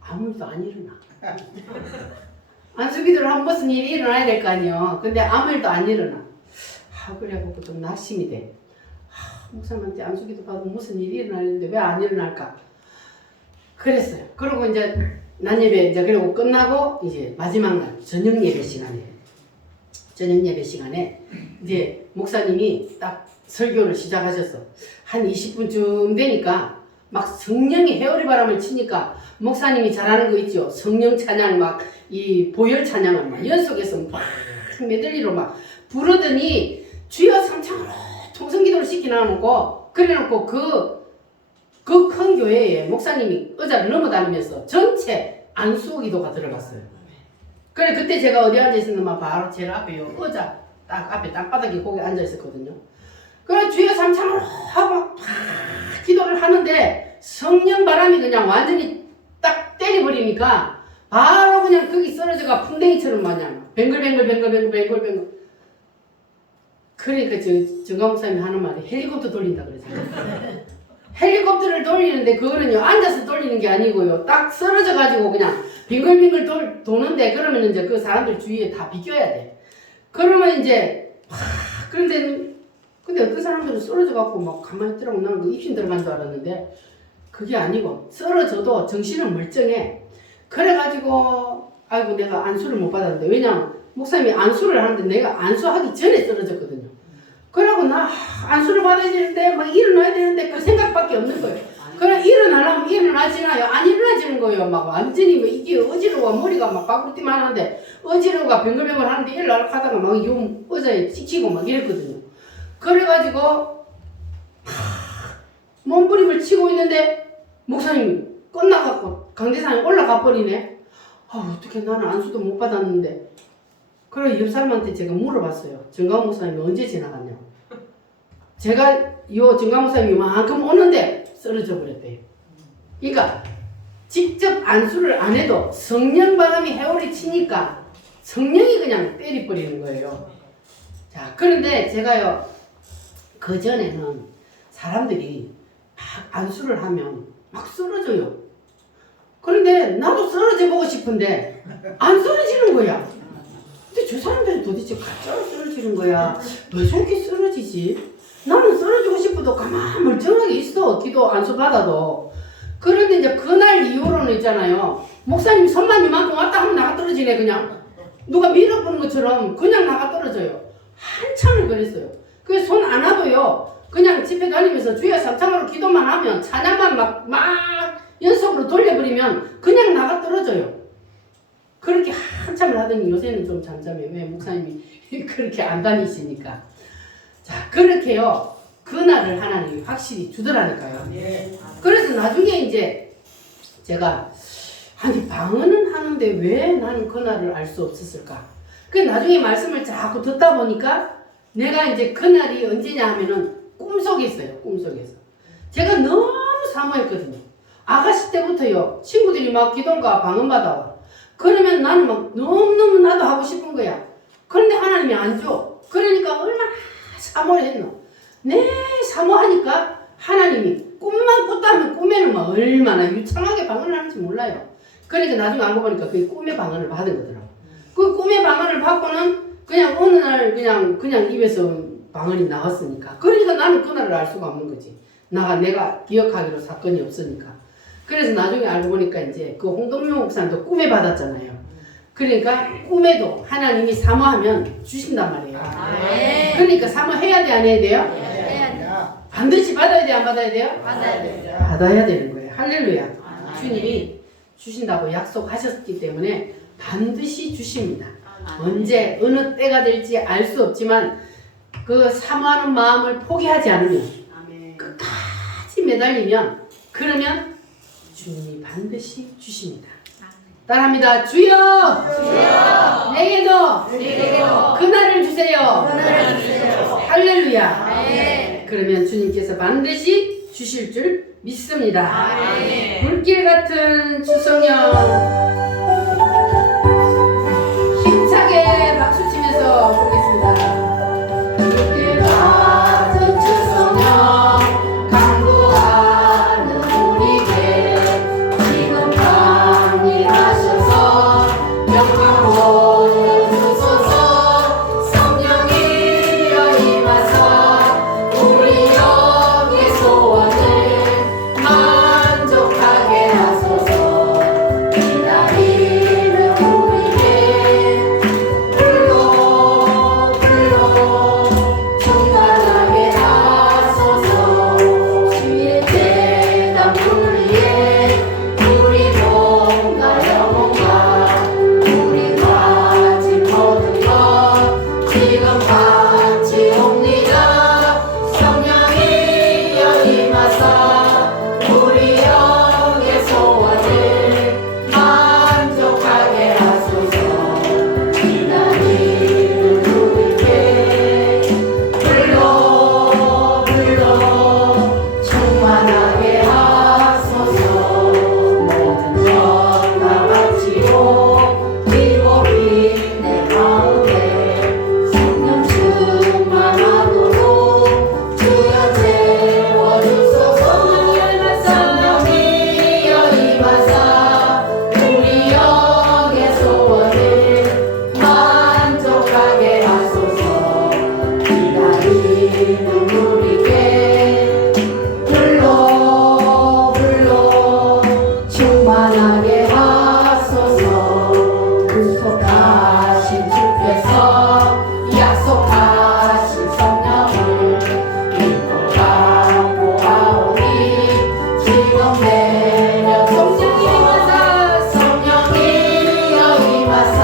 아무 일도 안 일어나. 안수기도를 하면 무슨 일이 일어나야 될 거 아니에요. 근데 아무 일도 안 일어나. 그래갖고 좀 낙심이 돼. 목사님한테 안수기도 받으면 무슨 일이 일어나는데 왜 안 일어날까? 그랬어요. 그리고 이제 낮예배 이제 그리고 끝나고 이제 마지막 날 저녁 예배 시간에 이제 목사님이 딱 설교를 시작하셨어. 한 20분쯤 되니까 막 성령이 회오리 바람을 치니까 목사님이 잘하는 거 있죠. 성령 찬양 막 이 보혈 찬양을 막 연속해서 막 메들리로 막 부르더니 주여 삼창으로 통성기도를 시켜놔놓고 그래놓고 그 큰 교회에 목사님이 의자를 넘어다니면서 전체 안수기도가 들어갔어요. 그래 그때 제가 어디 앉아있었는데 바로 제일 앞에요. 의자 딱 앞에 땅바닥에 거기 앉아있었거든요. 그래 주여 삼창으로 하고 막 기도를 하는데 성령 바람이 그냥 완전히 딱 때려버리니까 바로 그냥 거기 쓰러져가 풍뎅이처럼 마냥 뱅글뱅글 그러니까 정강 목사님이 하는 말이 헬리콥터 돌린다 그러잖아요. 헬리콥터를 돌리는데 그거는요 앉아서 돌리는 게 아니고요 딱 쓰러져가지고 그냥 빙글빙글 도는데 그러면 이제 그 사람들 주위에 다 비껴야 돼. 그러면 이제 근데 어떤 사람들은 쓰러져갖고 막 가만히 있더라고. 나는 그 입신 들어간 줄 알았는데 그게 아니고 쓰러져도 정신은 멀쩡해. 그래가지고 아이고 내가 안수를 못 받았는데 왜냐면 목사님이 안수를 하는데 내가 안수하기 전에 쓰러졌거든요. 그러고 나 안수를 받아야 되는데 막 일어나야 되는데 그 생각밖에 없는 거예요. 그래 일어나려면 일어나지나요? 안 일어나지는 거예요. 막 완전히 뭐 이게 어지러워 머리가 막 바꾸기만 하는데 어지러워가 뱅글뱅글 하는데 일어나려고 하다가 막 요 의자에 찍히고 막 이랬거든요. 그래가지고 몸부림을 치고 있는데 목사님이 끝나갖고 강대상에 올라가 버리네. 어떻게 나는 안수도 못 받았는데. 그래 옆 사람한테 제가 물어봤어요. 정강 목사님이 언제 지나갔냐고. 제가 요 정강 목사님이 이만큼 오는데 쓰러져 버렸대요. 그러니까 직접 안수를 안 해도 성령 바람이 회오리 치니까 성령이 그냥 때려버리는 거예요. 자 그런데 제가요 그 전에는 사람들이 막 안수를 하면 막 쓰러져요. 그런데 나도 쓰러져 보고 싶은데 안 쓰러지는 거야. 근데 저 사람들은 도대체 가짜로 쓰러지는 거야. 왜 저렇게 쓰러지지? 나는 쓰러지고 싶어도 가만 멀쩡하게 있어. 기도 안수 받아도. 그런데 이제 그날 이후로는 있잖아요. 목사님 손만 이만큼 왔다 하면 나가 떨어지네 그냥. 누가 밀어보는 것처럼 그냥 나가 떨어져요. 한참을 그랬어요. 그래서 손 안 와도요. 그냥 집회 다니면서 주여 삼창으로 기도만 하면 찬양만 막 연속으로 돌려버리면 그냥 나가 떨어져요. 그렇게 한참을 하더니 요새는 좀 잠잠해요. 왜? 목사님이 그렇게 안 다니시니까. 자, 그렇게요. 그날을 하나님이 확실히 주더라니까요. 그래서 나중에 이제 제가 아니 방언은 하는데 왜 나는 그날을 알 수 없었을까? 그 나중에 말씀을 자꾸 듣다 보니까 내가 이제 그날이 언제냐 하면은 꿈속에서요. 꿈속에서. 제가 너무 사모했거든요. 아가씨 때부터요. 친구들이 막 기도가 방언 받아와. 그러면 나는 막 너무너무 나도 하고 싶은 거야. 그런데 하나님이 안 줘. 그러니까 얼마나 사모를 했노. 네, 사모하니까 하나님이 꿈만 꿨다면 꿈에는 막 얼마나 유창하게 방언을 하는지 몰라요. 그러니까 나중에 알고 보니까 그게 꿈의 방언을 받은 거더라고. 그 꿈의 방언을 받고는 그냥 어느 날 그냥 입에서 방언이 나왔으니까. 그러니까 나는 그날을 알 수가 없는 거지. 내가 기억하기로 사건이 없으니까. 그래서 나중에 알고 보니까 이제 그 홍동명 목사님도 꿈에 받았잖아요. 그러니까 꿈에도 하나님이 사모하면 주신단 말이에요. 그러니까 사모해야 돼, 안 해야 돼요? 해야 돼. 반드시 받아야 돼, 안 받아야 돼요? 받아야 돼. 받아야 되는 거예요. 할렐루야. 주님이 주신다고 약속하셨기 때문에 반드시 주십니다. 언제 어느 때가 될지 알 수 없지만 그 사모하는 마음을 포기하지 않으면 끝까지 매달리면 그러면 주님이 반드시 주십니다. 따라합니다. 주여! 주여! 내게도 그날을 주세요. 할렐루야. 아멘. 그러면 주님께서 반드시 주실 줄 믿습니다. 아멘. 불길 같은 추성령 힘차게 박수 치면서 부르겠습니다. 불길 같은 추성령 간구하는 우리에게 지금 강림하셔서 영광 올려주소서. 성령이여 임하사 우리 영의 소원을 만족하게 하소서. 기다리는 우리에게 불러 충만하게 하소서. 주의 대담 우리의 우리 몸과 영혼과 우리 가진 모든 것 지금 같이 옵니다. 성령이여 임하사 우리 영의 소원을 만족하게 하소서. 기다리는 우리에게 불러 충만하게 하소서. 모든 것 다 바치고 기복이 내 마음에 성령 충만하도록 주여 채워주소서. 성령이여 임하사 우리 영의 소원을 만족하게 하소서. 기다리는 우리에게 불러 충만하게 하소서. 구속하신 주께서 약속하신 성령을 믿고 간구하오니 지금 내려 성령이여 임하사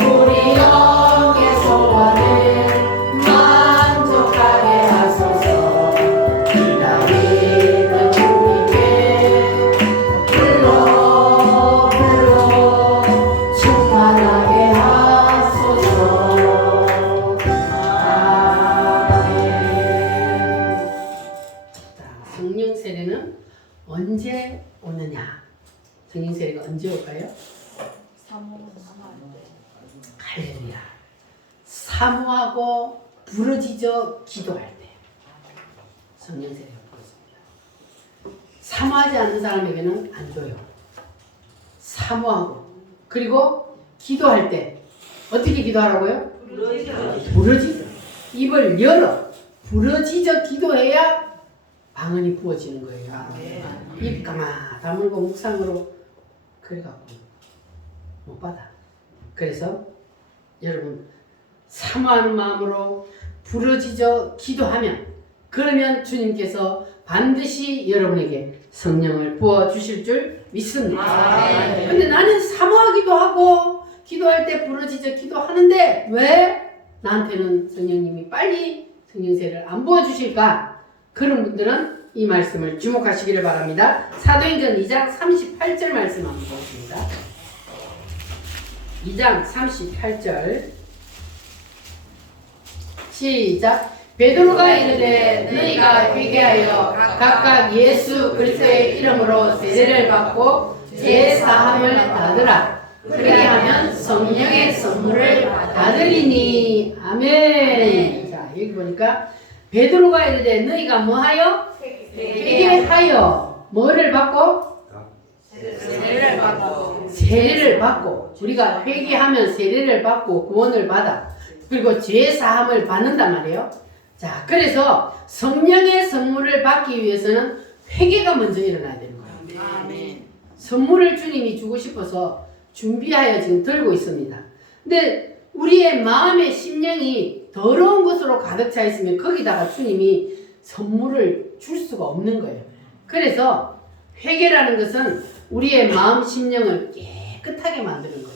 우리 영의 소원을 만족하게 하소서. 기다리는 우리에게 불러 충만하게 하소서. 아멘. 자, 성령 세례는 언제 오느냐? 성령 세례가 언제 올까요? 할렐루야. 사모하고 부르짖어 기도할 때 성령 세례가 부르집니다. 사모하지 않는 사람에게는 안 줘요. 사모하고 그리고 기도할 때 어떻게 기도하라고요? 부르짖어. 입을 열어 부르짖어 기도해야 방언이 부어지는 거예요. 입 가만 다물고 묵상으로 그래갖고 못 받아. 그래서 여러분 사모하는 마음으로 부르짖어 기도하면 그러면 주님께서 반드시 여러분에게 성령을 부어 주실 줄 믿습니다. 근데 나는 사모하기도 하고 기도할 때 부르짖어 기도하는데 왜 나한테는 성령님이 빨리 성령세를 안 부어 주실까? 그런 분들은 이 말씀을 주목하시기를 바랍니다. 사도행전 2장 38절 말씀 한번 보겠습니다. 2장 38절 시작. 베드로가 이르되 너희가 회개하여 각각 예수 그리스도의 이름으로 세례를 받고 죄 사함을 받으라. 그리하면 성령의 선물을 받으리니. 아멘. 자 여기 보니까 베드로가 이르되 너희가 뭐하여? 회개하여 뭐를 받고? 세례를 받고 세례를 받고. 우리가 회개하면 세례를 받고 구원을 받아. 그리고 죄 사함을 받는단 말이에요. 자, 그래서 성령의 선물을 받기 위해서는 회개가 먼저 일어나야 되는 거예요. 아멘. 선물을 주님이 주고 싶어서 준비하여 지금 들고 있습니다. 근데 우리의 마음의 심령이 더러운 것으로 가득 차 있으면 거기다가 주님이 선물을 줄 수가 없는 거예요. 그래서 회개라는 것은 우리의 마음 심령을 깨끗하게 만드는 거예요.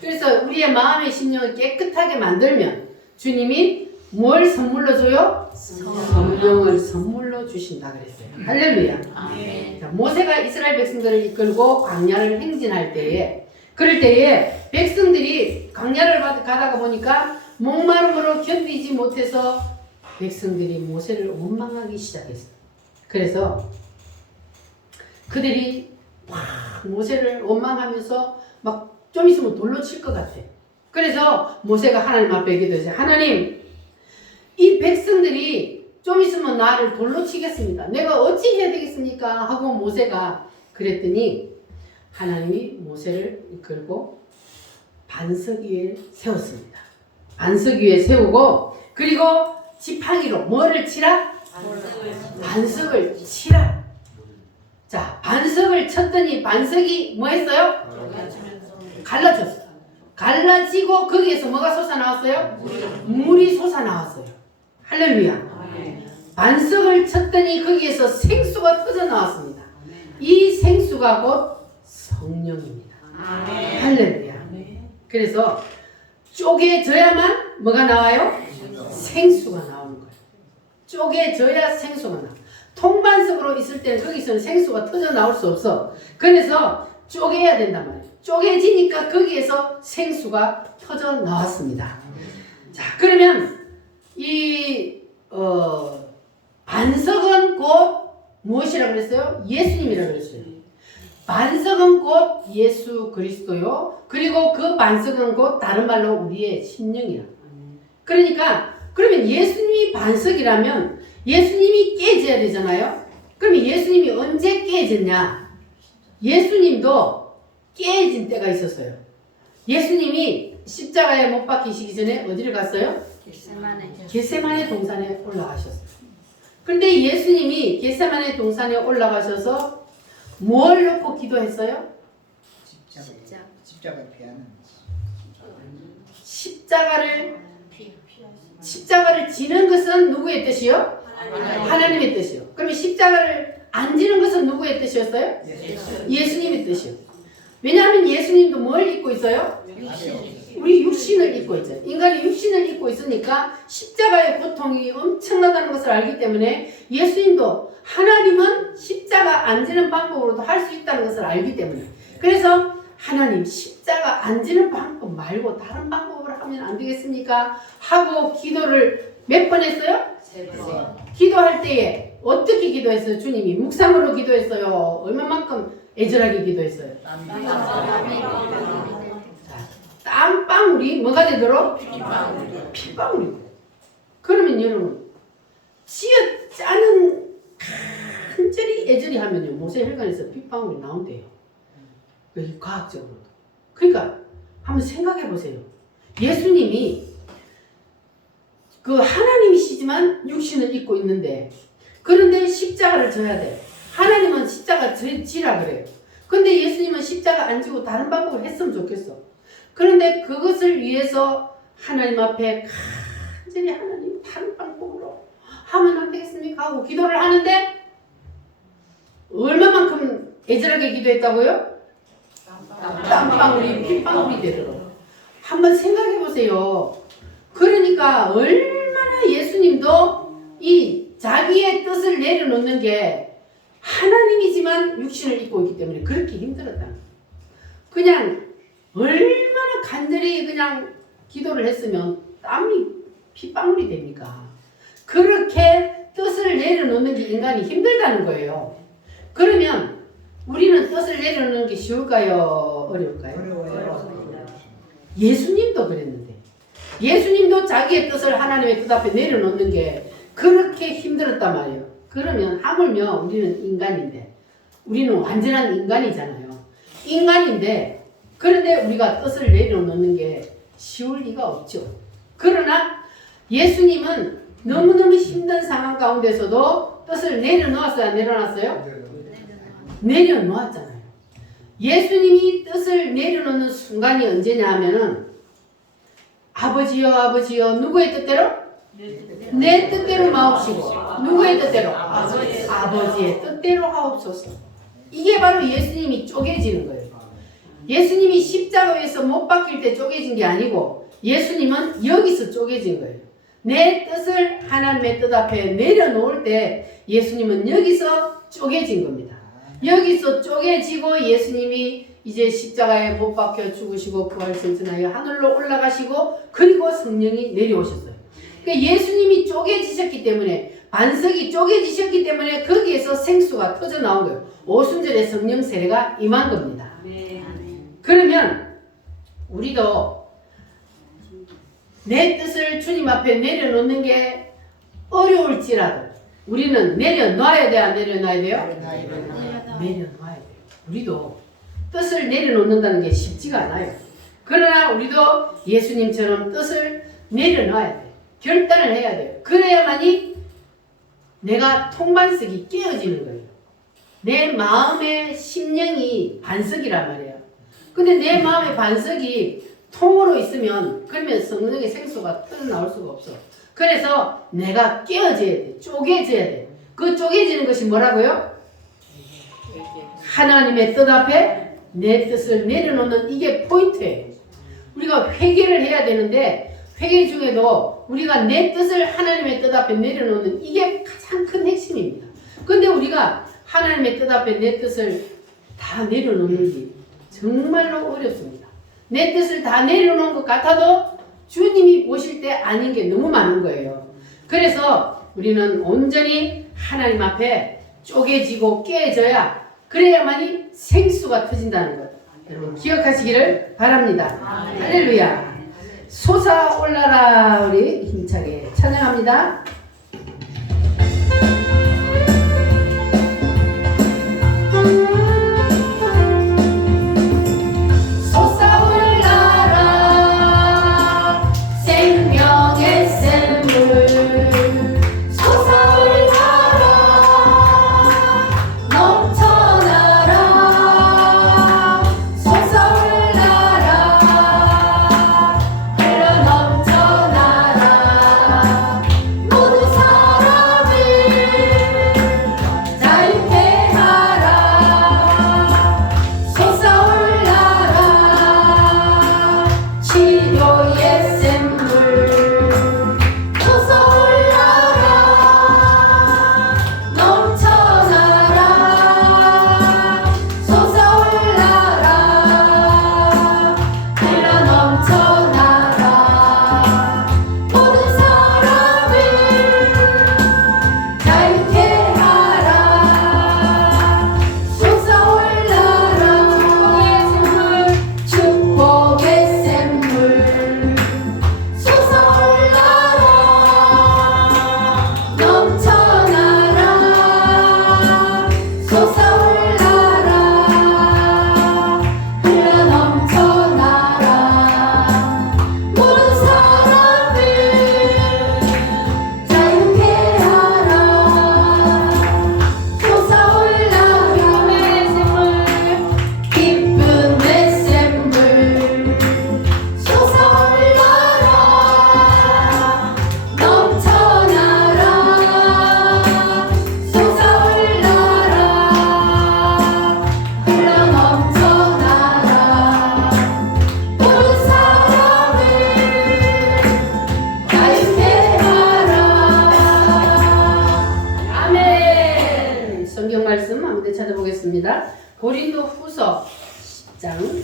그래서 우리의 마음의 심령을 깨끗하게 만들면 주님이 뭘 선물로 줘요? 성령을 선물로 주신다 그랬어요. 할렐루야. 아멘. 자, 모세가 이스라엘 백성들을 이끌고 광야를 행진할 때에 그럴 때에 백성들이 광야를 가다가 보니까 목마름으로 견디지 못해서 백성들이 모세를 원망하기 시작했어요. 그래서 그들이 막 모세를 원망하면서 막 좀 있으면 돌로 칠 것 같아. 그래서 모세가 하나님 앞에 기도했어요. 하나님, 이 백성들이 좀 있으면 나를 돌로 치겠습니다. 내가 어찌 해야 되겠습니까? 하고 모세가 그랬더니 하나님이 모세를 이끌고 반석 위에 세웠습니다. 반석 위에 세우고 그리고 지팡이로 뭐를 치라? 반석을 치라. 자, 반석을 쳤더니 반석이 뭐 했어요? 갈라졌어요. 갈라지고 거기에서 뭐가 솟아나왔어요? 물이 솟아나왔어요. 할렐루야. 반석을 쳤더니 거기에서 생수가 터져나왔습니다. 이 생수가 곧 성령입니다. 할렐루야. 그래서 쪼개져야만 뭐가 나와요? 생수가 나오는 거예요. 쪼개져야 생수가 나와요. 통반석으로 있을 때는 거기서는 생수가 터져 나올 수 없어. 그래서 쪼개야 된단 말이에요. 쪼개지니까 거기에서 생수가 터져 나왔습니다. 자, 그러면 이 반석은 곧 무엇이라고 그랬어요? 예수님이라고 그랬어요. 반석은 곧 예수 그리스도요. 그리고 그 반석은 곧 다른 말로 우리의 심령이라. 그러니까 그러면 예수님이 반석이라면 예수님이 깨져야 되잖아요. 그러면 예수님이 언제 깨졌냐? 예수님도 깨진 때가 있었어요. 예수님이 십자가에 못 박히시기 전에 어디를 갔어요? 겟세마네 동산에 올라가셨어요. 그런데 예수님이 겟세마네 동산에 올라가셔서 뭘 놓고 기도했어요? 십자가 피하는 십자가를 지는 것은 누구의 뜻이요? 하나님의 뜻이요. 그러면 십자가를 안 지는 것은 누구의 뜻이었어요? 예수님의 뜻이요. 왜냐하면 예수님도 뭘 입고 있어요? 우리 육신을 입고 있죠. 인간이 육신을 입고 있으니까 십자가의 고통이 엄청나다는 것을 알기 때문에 예수님도 하나님은 십자가 안 지는 방법으로도 할 수 있다는 것을 알기 때문에 그래서 하나님 십자가 안 지는 방법 말고 다른 방법으로 하면 안 되겠습니까? 하고 기도를 몇 번 했어요? 3번. 기도할 때에 어떻게 기도했어요? 주님이 묵상으로 기도했어요? 얼마만큼 애절하게 기도했어요? 땀방울이 뭐가 되도록? 핏방울이. 그러면 여러분 쥐어 짜는 간절히 애절히 하면요 모세혈관에서 핏방울이 나온대요. 과학적으로도. 그러니까 한번 생각해 보세요. 예수님이 그 하나님이시지만 육신을 입고 있는데 그런데 십자가를 져야 돼. 하나님은 십자가 지라 그래요. 근데 예수님은 십자가 안 지고 다른 방법을 했으면 좋겠어. 그런데 그것을 위해서 하나님 앞에 간절히 하나님 다른 방법으로 하면 안 되겠습니까? 하고 기도를 하는데 얼마만큼 애절하게 기도했다고요? 땀방울이 핏방울이 되도록. 한번 생각해 보세요. 그러니까 얼마나 예수님도 이 자기의 뜻을 내려놓는 게 하나님이지만 육신을 입고 있기 때문에 그렇게 힘들었다. 그냥 얼마나 간절히 그냥 기도를 했으면 땀이 핏방울이 됩니까? 그렇게 뜻을 내려놓는 게 인간이 힘들다는 거예요. 그러면 우리는 뜻을 내려놓는 게 쉬울까요? 어려울까요? 어려워요. 예수님도 그랬는데 예수님도 자기의 뜻을 하나님의 뜻 앞에 내려놓는 게 그렇게 힘들었단 말이에요. 그러면 하물며 우리는 인간인데 우리는 완전한 인간이잖아요. 인간인데 그런데 우리가 뜻을 내려놓는 게 쉬울 리가 없죠. 그러나 예수님은 너무너무 힘든 상황 가운데서도 뜻을 내려놓았어요? 안 내려놨어요? 내려놓았잖아요. 예수님이 뜻을 내려놓는 순간이 언제냐 하면은 아버지여 아버지여 누구의 뜻대로? 내 뜻대로 마옵시고 누구의 뜻대로? 아버지의 뜻대로 하옵소서. 이게 바로 예수님이 쪼개지는 거예요. 예수님이 십자가에서 못 박힐 때 쪼개진 게 아니고 예수님은 여기서 쪼개진 거예요. 내 뜻을 하나님의 뜻 앞에 내려놓을 때 예수님은 여기서 쪼개진 겁니다. 여기서 쪼개지고 예수님이 이제 십자가에 못 박혀 죽으시고 부활승천하여 하늘로 올라가시고 그리고 성령이 내려오셨어요. 그러니까 예수님이 쪼개지셨기 때문에 반석이 쪼개지셨기 때문에 거기에서 생수가 터져 나온 거예요. 오순절에 성령 세례가 임한 겁니다. 그러면 우리도 내 뜻을 주님 앞에 내려놓는 게 어려울지라도 우리는 내려놔야 돼요? 안 내려놔야 돼요? 내려놔야 돼요. 우리도 뜻을 내려놓는다는 게 쉽지가 않아요. 그러나 우리도 예수님처럼 뜻을 내려놔야 돼요. 결단을 해야 돼요. 그래야만이 내가 통반석이 깨어지는 거예요. 내 마음의 심령이 반석이란 말이에요. 근데 내 마음의 반석이 통으로 있으면 그러면 성령의 생수가 터져나올 수가 없어. 그래서 내가 깨어져야 돼. 쪼개져야 돼. 그 쪼개지는 것이 뭐라고요? 하나님의 뜻 앞에 내 뜻을 내려놓는 이게 포인트예요. 우리가 회개를 해야 되는데 회개 중에도 우리가 내 뜻을 하나님의 뜻 앞에 내려놓는 이게 가장 큰 핵심입니다. 근데 우리가 하나님의 뜻 앞에 내 뜻을 다 내려놓는지 정말로 어렵습니다. 내 뜻을 다 내려놓은 것 같아도 주님이 보실 때 아닌 게 너무 많은 거예요. 그래서 우리는 온전히 하나님 앞에 쪼개지고 깨져야 그래야만이 생수가 터진다는 것 여러분 기억하시기를 바랍니다. 할렐루야. 솟아올라라. 우리 힘차게 찬양합니다. 솟아올라라 말씀입니다. 고린도 후서 10장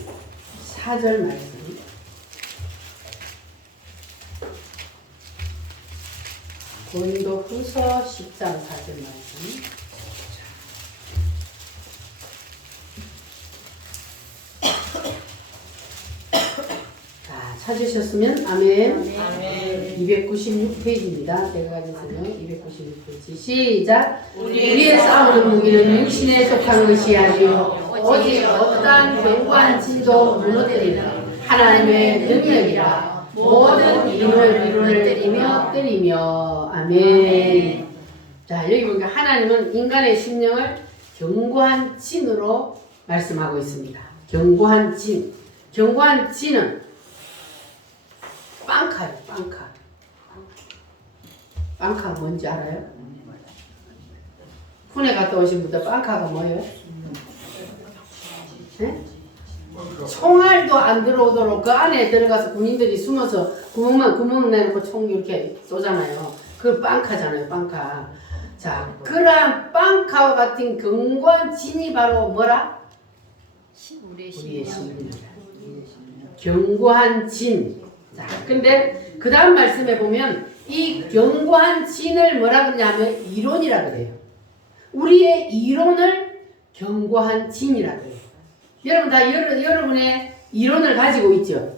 4절 말씀. 고린도 후서 10장 4절 말씀. 자, 찾으셨으면 아멘. 아멘. 296페이지입니다. 제가 가진 성경 296페이지. 시작. 우리의 싸우는 무기는 육신에 속한 것이 아니요 오직 어떠한 견고한 진도 무너뜨리는 하나님의 능력이라. 모든 이론을 때리며 아멘. 자, 여기 보니까 하나님은 인간의 심령을 견고한 진으로 말씀하고 있습니다. 견고한 진. 견고한 진은 빵카예요. 빵카. 빵카가 뭔지 알아요? 군에 갔다 오신 분들 빵카가 뭐예요? 네? 총알도 안 들어오도록 그 안에 들어가서 군인들이 숨어서 구멍 내놓고 총 이렇게 쏘잖아요. 그 빵카잖아요. 빵카. 자, 그러한 빵카와 같은 견고한 진이 바로 뭐라? 우리의 우리의 심령. 심입니다. 견고한 진. 자, 근데 그 다음 말씀에 보면 이 견고한 진을 뭐라 그러냐면 이론이라 그래요. 우리의 이론을 견고한 진이라 그래요. 여러분 다 여러분의 이론을 가지고 있죠.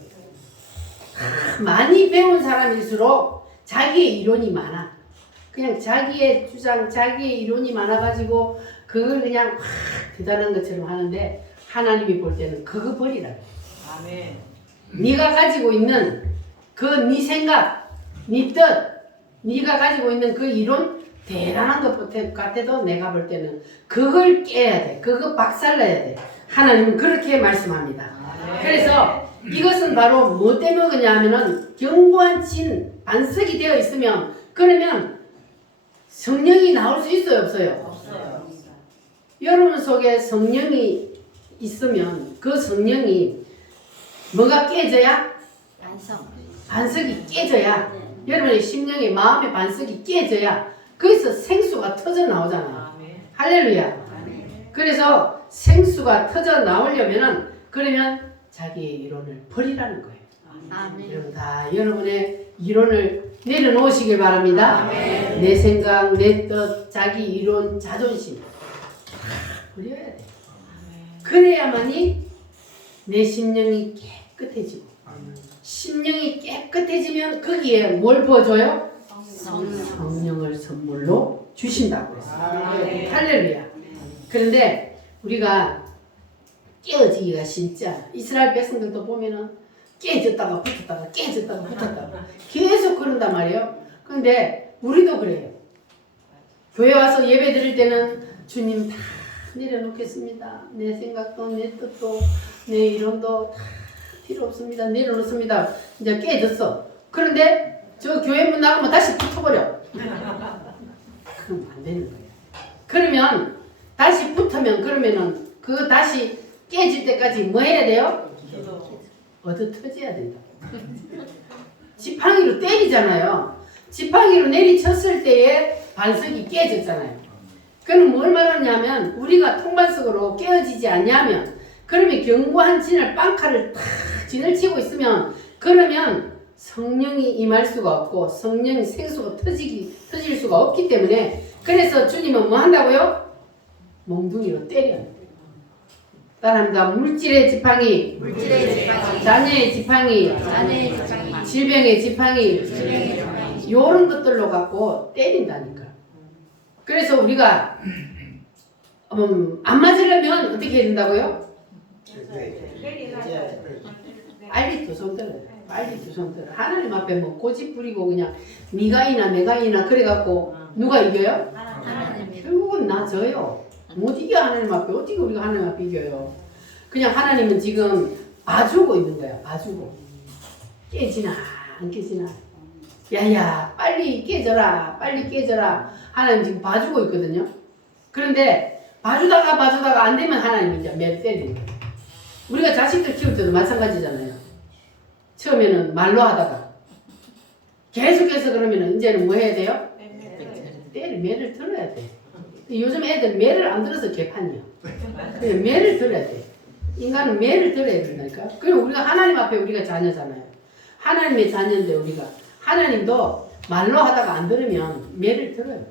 많이 배운 사람일수록 자기의 이론이 많아. 그냥 자기의 주장, 자기의 이론이 많아가지고 그걸 그냥 대단한 것처럼 하는데 하나님이 볼 때는 그거 버리라. 아멘. 네가 가지고 있는 그 네 생각, 네 뜻, 네가 가지고 있는 그 이론 대단한 것 같아도 내가 볼 때는 그걸 깨야 돼. 그거 박살내야 돼. 하나님은 그렇게 말씀합니다. 그래서 이것은 바로 뭐 때문에 그러냐면은 견고한 진, 반석이 되어 있으면 그러면 성령이 나올 수 있어요, 없어요? 없어요. 여러분 속에 성령이 있으면 그 성령이 뭐가 깨져야? 반성. 반석이 깨져야 여러분의 심령의 마음의 반석이 깨져야 거기서 생수가 터져 나오잖아. 할렐루야. 그래서 생수가 터져 나오려면은 그러면 자기의 이론을 버리라는 거예요. 아멘. 여러분 다 여러분의 이론을 내려놓으시길 바랍니다. 내 생각, 내 뜻, 자기 이론, 자존심 다 버려야 돼. 그래야만이 내 심령이 깨끗해지고 심령이 깨끗해지면 거기에 뭘 부어줘요? 성령을 선물로 주신다고 했어요. 할렐루야. 그런데 우리가 깨어지기가 진짜 이스라엘 백성들도 보면은 깨졌다가 붙었다가 깨졌다가 붙었다가 계속 그런단 말이에요. 그런데 우리도 그래요. 교회 와서 예배 드릴 때는 주님 다 내려놓겠습니다. 내 생각도 내 뜻도 내 이론도 다 필요 없습니다. 내려놓습니다. 이제 깨졌어. 그런데 저 교회 문 나가면 다시 붙어버려. 그럼 안 되는 거예요. 그러면 다시 붙으면 그러면은 그 다시 깨질 때까지 뭐 해야 돼요? 얻어 터져야 된다. 지팡이로 때리잖아요. 지팡이로 내리쳤을 때에 반석이 깨졌잖아요. 그럼 뭘 말하냐면 우리가 통반석으로 깨어지지 않냐면 그러면 견고한 진을 빵칼을 탁 진을 치고 있으면 그러면 성령이 임할 수가 없고 성령의 생수가 터질 수가 없기 때문에 그래서 주님은 뭐 한다고요? 몽둥이로 때려요. 따라합니다. 물질의 지팡이, 자녀의 지팡이, 질병의 지팡이, 요런 것들로 갖고 때린다니까. 그래서 우리가 안 맞으려면 어떻게 해야 된다고요? 빨리 두 손 들어요. 빨리 두 손 들어. 하나님 앞에 뭐 고집 부리고 그냥 네가이나 내가이나 그래갖고 누가 이겨요? 결국은 나 져요. 못 이겨 하나님 앞에. 어떻게 우리가 하나님 앞에 이겨요? 그냥 하나님은 지금 봐주고 있는 거야. 봐주고. 깨지나 안 깨지나. 야야 빨리 깨져라. 빨리 깨져라. 하나님 지금 봐주고 있거든요. 그런데 봐주다가 안 되면 하나님 이제 매를 때리는 거예요. 우리가 자식들 키울 때도 마찬가지잖아요. 처음에는 말로 하다가 계속해서 그러면 이제는 뭐 해야 돼요? 매를 들어야 돼. 요즘 애들 매를 안 들어서 개판이야. 그래, 매를 들어야 돼. 인간은 매를 들어야 된다니까. 그리고 우리가 하나님 앞에 우리가 자녀잖아요. 하나님의 자녀인데 우리가 하나님도 말로 하다가 안 들으면 매를 들어요.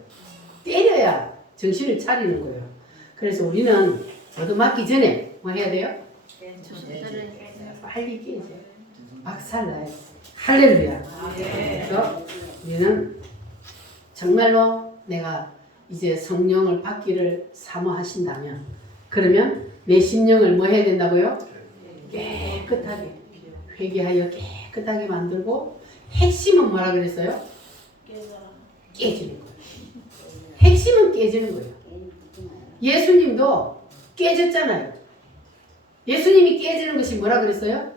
때려야 정신을 차리는 거예요. 그래서 우리는 얻어맞기 전에 뭐 해야 돼요? 빨리 깨져. 박살나야 돼. 할렐루야. 그래서 우리는 정말로 내가 이제 성령을 받기를 사모하신다면 그러면 내 심령을 뭐 해야 된다고요? 깨끗하게 회개하여 깨끗하게 만들고 핵심은 뭐라 그랬어요? 깨지는 거예요. 핵심은 깨지는 거예요. 예수님도 깨졌잖아요. 예수님이 깨지는 것이 뭐라 그랬어요?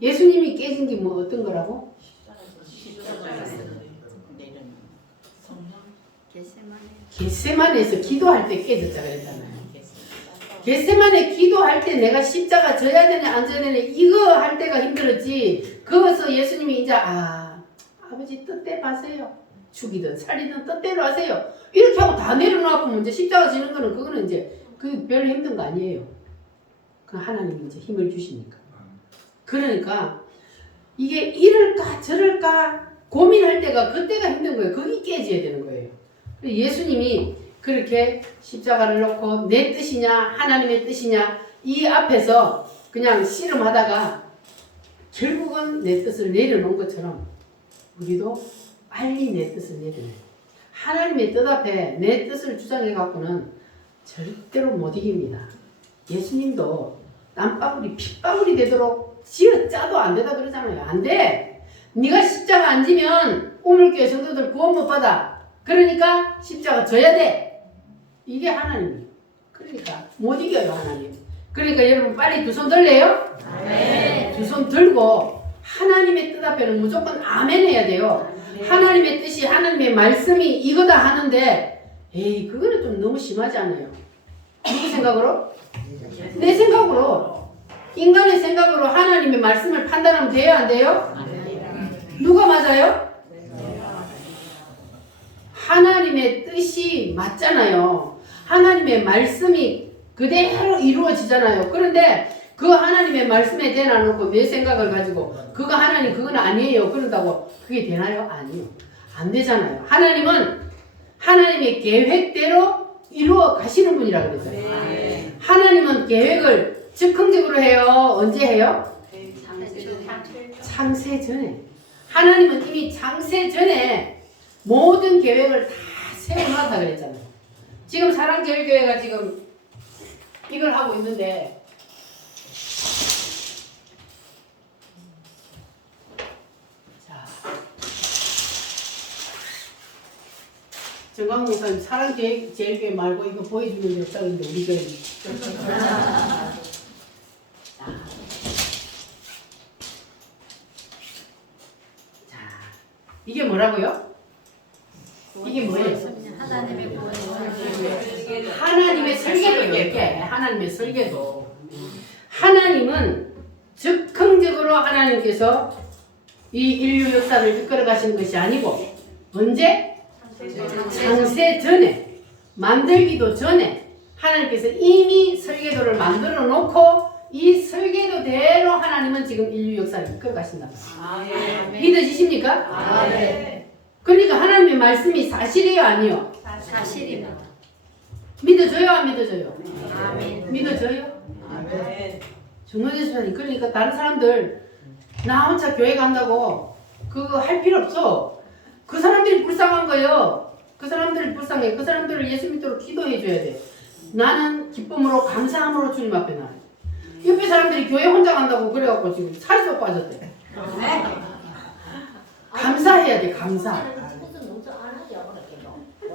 예수님이 깨진 게 뭐 어떤 거라고? 겟세마네에서 기도할 때 깨졌다 그랬잖아요. 겟세마네 기도할 때 내가 십자가 져야 되냐 안 져야 되냐 이거 할 때가 힘들었지. 거기서 예수님이 이제 아버지 뜻대로 하세요. 죽이든 살리든 뜻대로 하세요. 이렇게 하고 다 내려놓고 이제 십자가 지는 거는 그거는 이제 그 별로 힘든 거 아니에요. 그 하나님이 이제 힘을 주시니까. 그러니까 이게 이럴까 저럴까 고민할 때가 그때가 힘든 거예요. 거기 깨져야 되는 거예요. 예수님이 그렇게 십자가를 놓고 내 뜻이냐 하나님의 뜻이냐 이 앞에서 그냥 씨름하다가 결국은 내 뜻을 내려놓은 것처럼 우리도 빨리 내 뜻을 내려놔요. 하나님의 뜻 앞에 내 뜻을 주장해 갖고는 절대로 못 이깁니다. 예수님도 땀방울이 핏방울이 되도록 지어 짜도 안 되다 그러잖아요. 안 돼. 네가 십자가 안 지면 우물교회 성도들 구원 못 받아. 그러니까 십자가 져야 돼. 이게 하나님이에요. 그러니까 못 이겨요 하나님. 그러니까 여러분 빨리 두 손 들래요? 네. 두 손 들고 하나님의 뜻 앞에는 무조건 아멘 해야 돼요. 네. 하나님의 뜻이 하나님의 말씀이 이거다 하는데 에이 그거는 좀 너무 심하지 않아요? 누구 생각으로? 내 생각으로. 인간의 생각으로 하나님의 말씀을 판단하면 돼요 안 돼요? 누가 맞아요? 하나님의 뜻이 맞잖아요. 하나님의 말씀이 그대로 이루어지잖아요. 그런데 그 하나님의 말씀에 대놔놓고 내 생각을 가지고 그거 하나님 그건 아니에요 그런다고 그게 되나요? 아니요. 안 되잖아요. 하나님은 하나님의 계획대로 이루어 가시는 분이라고 그랬어요. 네. 하나님은 계획을 즉흥적으로 해요? 언제 해요? 창세 전에. 하나님은 이미 창세 전에 모든 계획을 다 세워놨다 그랬잖아요. 지금 사랑제일교회가 지금 이걸 하고 있는데 자 정광 목사님 사랑제일교회 말고 이거 보여주는 게 없다고 했는데 우리 교회 자 이게 뭐라고요? 이게 뭐예요? 하나님의 구원. 하나님의 설계도 이렇게 하나님의 설계도. 하나님은 즉흥적으로 하나님께서 이 인류 역사를 이끌어 가시는 것이 아니고 언제? 창세 전에 만들기도 전에 하나님께서 이미 설계도를 만들어 놓고 이 설계도대로 하나님은 지금 인류 역사를 이끌어 가신다. 믿어지십니까? 그러니까 하나님의 말씀이 사실이에요 아니요? 사실입니다. 믿어져요 안 믿어져요? 아멘. 믿어져요? 정말 그러니까 다른 사람들 나 혼자 교회 간다고 그거 할 필요 없어. 그 사람들이 불쌍한 거예요. 그 사람들이 불쌍해. 그 사람들을 예수 믿도록 기도해 줘야 돼. 나는 기쁨으로 감사함으로 주님 앞에 나요. 옆에 사람들이 교회 혼자 간다고 그래갖고 지금 살이 쏙 빠졌대. 감사해야 돼. 감사.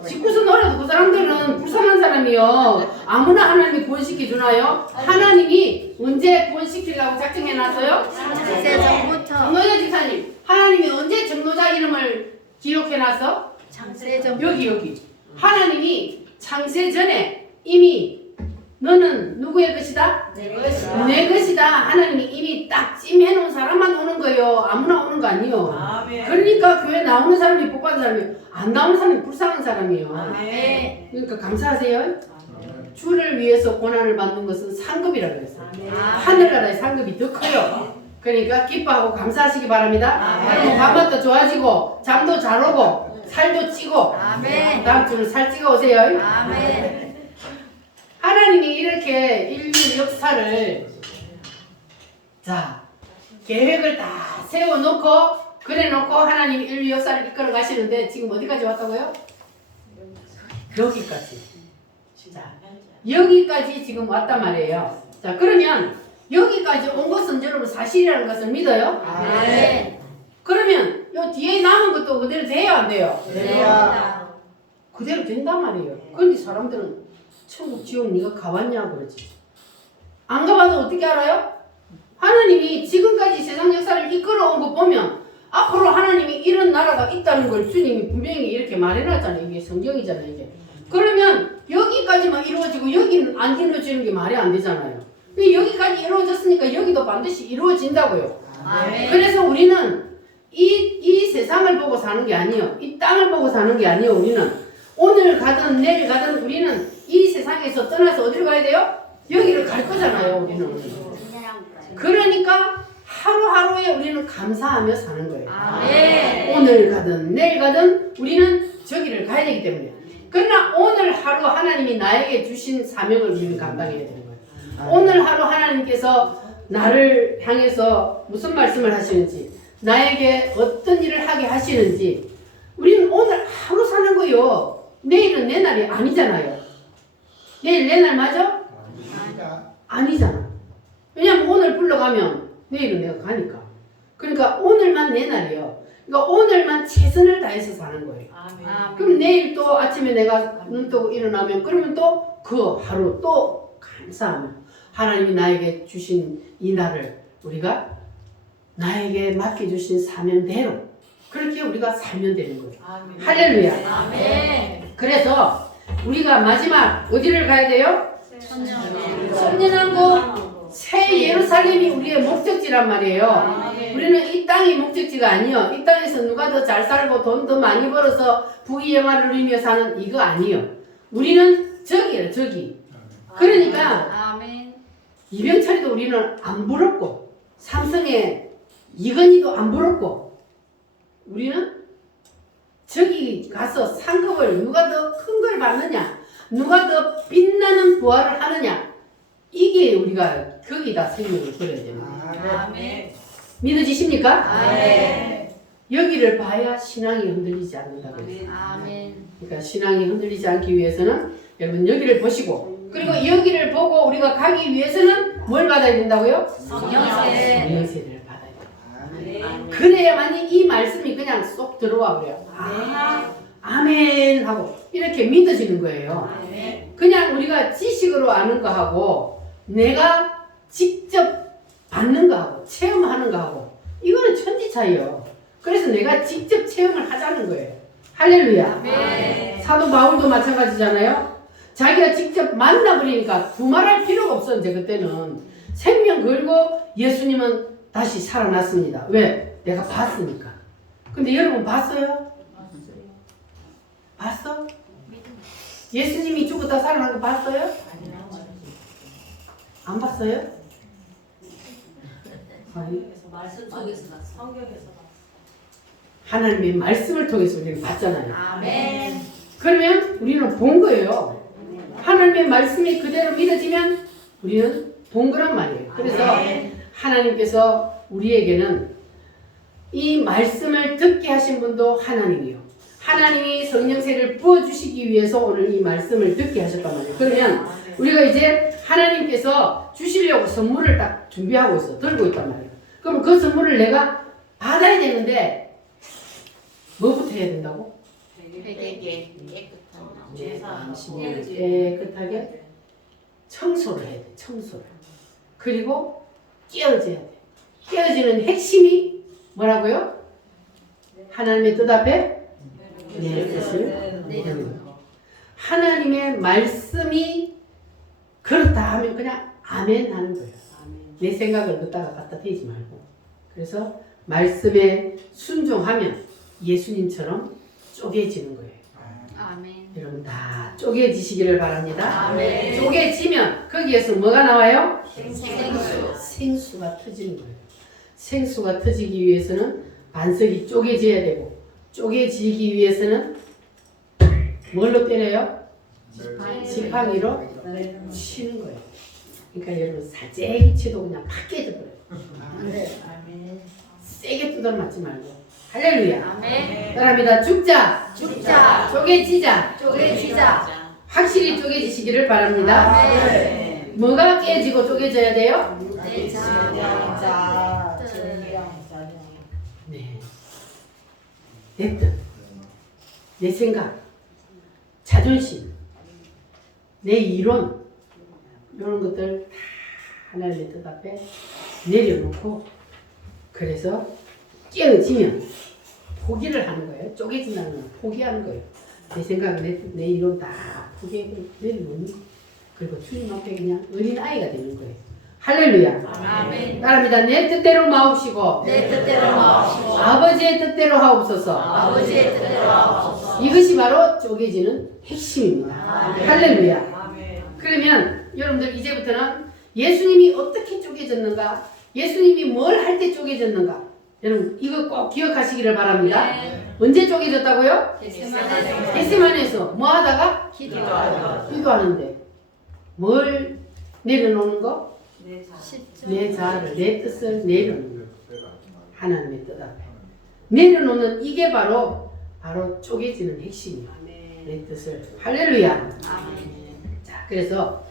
집구서 놀아도 그 사람들은 불쌍한 사람이요. 아무나 하나님이 구원시켜 주나요? 하나님이 언제 구원시키려고 작정해놨어요? 창세 전부터. 정노자 집사님, 하나님이 언제 정노자 이름을 기록해놨어? 창세 전. 여기. 하나님이 창세 전에 이미 너는 누구의 것이다? 내 것이다. 내 것이다. 하나님이 이미 딱 찜해놓은 사람만 오는 거예요. 아무나 오는 거 아니에요. 그러니까 교회 나오는 사람이 복받은 사람이 안 나오는 사람이 불쌍한 사람이에요. 아멘. 그러니까 감사하세요. 주를 위해서 고난을 받는 것은 상급이라고 그랬어요. 아멘. 하늘나라의 상급이 더 커요. 그러니까 기뻐하고 감사하시기 바랍니다. 아멘. 여러분 밥맛도 좋아지고 잠도 잘 오고 살도 찌고 아멘. 다음 주는 살 찌고 오세요. 아멘. 하나님이 이렇게 인류 역사를 자 계획을 다 세워놓고 그래놓고 하나님이 인류 역사를 이끌어 가시는데 지금 어디까지 왔다고요? 여기까지. 자 여기까지 지금 왔단 말이에요. 자 그러면 여기까지 온 것은 여러분 사실이라는 것을 믿어요? 아멘. 그러면 요 뒤에 남은 것도 그대로 돼요 안 돼요? 됩니다. 그대로 된단 말이에요. 그런데 사람들은 천국 지옥 네가 가봤냐 그러지. 안 가봐도 어떻게 알아요? 하나님이 지금까지 세상 역사를 이끌어온 거 보면 앞으로 하나님이 이런 나라가 있다는 걸 주님이 분명히 이렇게 말해놨잖아요. 이게 성경이잖아요. 이게. 그러면 여기까지만 이루어지고 여기는 안 이루어지는 게 말이 안 되잖아요. 근데 여기까지 이루어졌으니까 여기도 반드시 이루어진다고요. 아멘. 그래서 우리는 이 세상을 보고 사는 게 아니에요. 이 땅을 보고 사는 게 아니에요. 우리는 오늘 가든 내일 가든 우리는 이 세상에서 떠나서 어디로 가야 돼요? 여기를 갈 거잖아요. 우리는. 그러니까 하루하루에 우리는 감사하며 사는 거예요. 아멘. 오늘 가든 내일 가든 우리는 저기를 가야 되기 때문에. 그러나 오늘 하루 하나님이 나에게 주신 사명을 우리는 감당해야 되는 거예요. 오늘 하루 하나님께서 나를 향해서 무슨 말씀을 하시는지, 나에게 어떤 일을 하게 하시는지, 우리는 오늘 하루 사는 거요. 내일은 내 날이 아니잖아요. 내일 내 날 맞아? 아니잖아. 왜냐면 오늘 불러가면 내일은 내가 가니까. 그러니까 오늘만 내 날이에요. 그러니까 오늘만 최선을 다해서 사는 거예요. 아멘. 그럼 내일 또 아침에 내가 눈 뜨고 일어나면 그러면 또 그 하루 또 감사하며 하나님이 나에게 주신 이 날을 우리가 나에게 맡겨주신 사명대로 그렇게 우리가 살면 되는 거예요. 아멘. 할렐루야. 아멘. 그래서 우리가 마지막 어디를 가야 돼요? 천년왕국 새 예루살렘이 우리의 목적지란 말이에요. 아멘. 우리는 이 땅이 목적지가 아니요. 이 땅에서 누가 더 잘 살고 돈 더 많이 벌어서 부귀영화를 누리며 사는 이거 아니요. 우리는 저기예요. 저기. 그러니까 아멘. 이병철이도 우리는 안 부럽고 삼성의 이건희도 안 부럽고 우리는 저기 가서 상급을 누가 더 큰 걸 받느냐 누가 더 빛나는 부활을 하느냐 이게 우리가 거기다 생명을 걸어야 되는 거예요. 아멘. 믿어지십니까? 아멘. 여기를 봐야 신앙이 흔들리지 않는다 그랬어요. 아멘. 그러니까 신앙이 흔들리지 않기 위해서는 여러분 여기를 보시고 그리고 여기를 보고 우리가 가기 위해서는 뭘 받아야 된다고요? 성령세. 성령세를 받아야 돼요. 아멘. 그래야만이 이 말씀이 그냥 쏙 들어와 그래요. 아, 아멘 하고 이렇게 믿어지는 거예요. 아멘. 그냥 우리가 지식으로 아는 거하고 내가 직접 받는 거하고 체험하는 거하고 이거는 천지 차이요. 그래서 내가 직접 체험을 하자는 거예요. 할렐루야. 아멘. 사도 바울도 마찬가지잖아요. 자기가 직접 만나버리니까 두말할 필요가 없어. 이제 그때는 생명 걸고 예수님은 다시 살아났습니다. 왜? 내가 봤으니까. 근데 여러분 봤어요? 봤어? 예수님이 죽었다 살아난 거 봤어요? 안 봤어요? 아니, 말씀 속에서 봤어. 성경에서 봤어. 하나님의 말씀을 통해서 우리는 봤잖아요. 아멘. 그러면 우리는 본 거예요. 하나님의 말씀이 그대로 믿어지면 우리는 본 거란 말이에요. 그래서 하나님께서 우리에게는 이 말씀을 듣게 하신 분도 하나님이요. 하나님이 성령세를 부어주시기 위해서 오늘 이 말씀을 듣게 하셨단 말이에요. 그러면 우리가 이제 하나님께서 주시려고 선물을 딱 준비하고 있어. 들고 있단 말이에요. 그럼 그 선물을 내가 받아야 되는데 뭐부터 해야 된다고? 회개게 깨끗한 깨끗하게 청소를 해야 돼. 청소를. 그리고 깨어져야 돼. 깨어지는 핵심이 뭐라고요? 하나님의 뜻 앞에 내 뜻을 내리는 거. 하나님의 말씀이 그렇다 하면 그냥 아멘 하는 거예요. 내 생각을 걷다가 갖다 대지 말고. 그래서 말씀에 순종하면 예수님처럼 쪼개지는 거예요. 아멘. 여러분 다 쪼개지시기를 바랍니다. 아멘. 쪼개지면 거기에서 뭐가 나와요? 생수. 생수가 터지는 거예요. 생수가 터지기 위해서는 반석이 쪼개져야 되고 쪼개지기 위해서는 뭘로 때려요? 지팡이로 치는 거예요. 그러니까 여러분 살짝이 치도 그냥 팍 깨져버려요. 세게 두드려 맞지 말고. 할렐루야. 아멘. 따라합니다. 죽자. 죽자. 쪼개지자. 쪼개지자. 확실히 쪼개지시기를 바랍니다. 아멘. 뭐가 깨지고 쪼개져야 돼요? 내 자, 뜻. 네. 내 뜻, 내 생각, 자존심, 내 이론 이런 것들 다 하나님의 뜻 앞에 내려놓고 그래서 깨어지면 포기를 하는 거예요. 쪼개진다는 건 포기하는 거예요. 내 생각, 내 이론 다 포기하고 내려놓는 거예요. 그리고 주님 앞에 그냥 어린아이가 되는 거예요. 할렐루야. 아멘. 따라합니다. 내 뜻대로 마옵시고 내 뜻대로 마옵시고 아버지의 뜻대로 하옵소서. 아버지의 뜻대로 하옵소서. 이것이 바로 쪼개지는 핵심입니다. 아멘. 할렐루야. 그러면 여러분들 이제부터는 예수님이 어떻게 쪼개졌는가, 예수님이 뭘 할 때 쪼개졌는가, 여러분 이거 꼭 기억하시기를 바랍니다. 네. 언제 쪼개졌다고요? 겟세마네에서 겟세마네에서 뭐 하다가? 기도하고 기도하는데 뭘 내려놓는 거? 십자. 내 자아를, 내 뜻을 내려놓는 거. 하나님의 뜻 앞에 내려놓는 이게 바로 쪼개지는 핵심이에요. 내 뜻을. 할렐루야. 아멘. 자, 그래서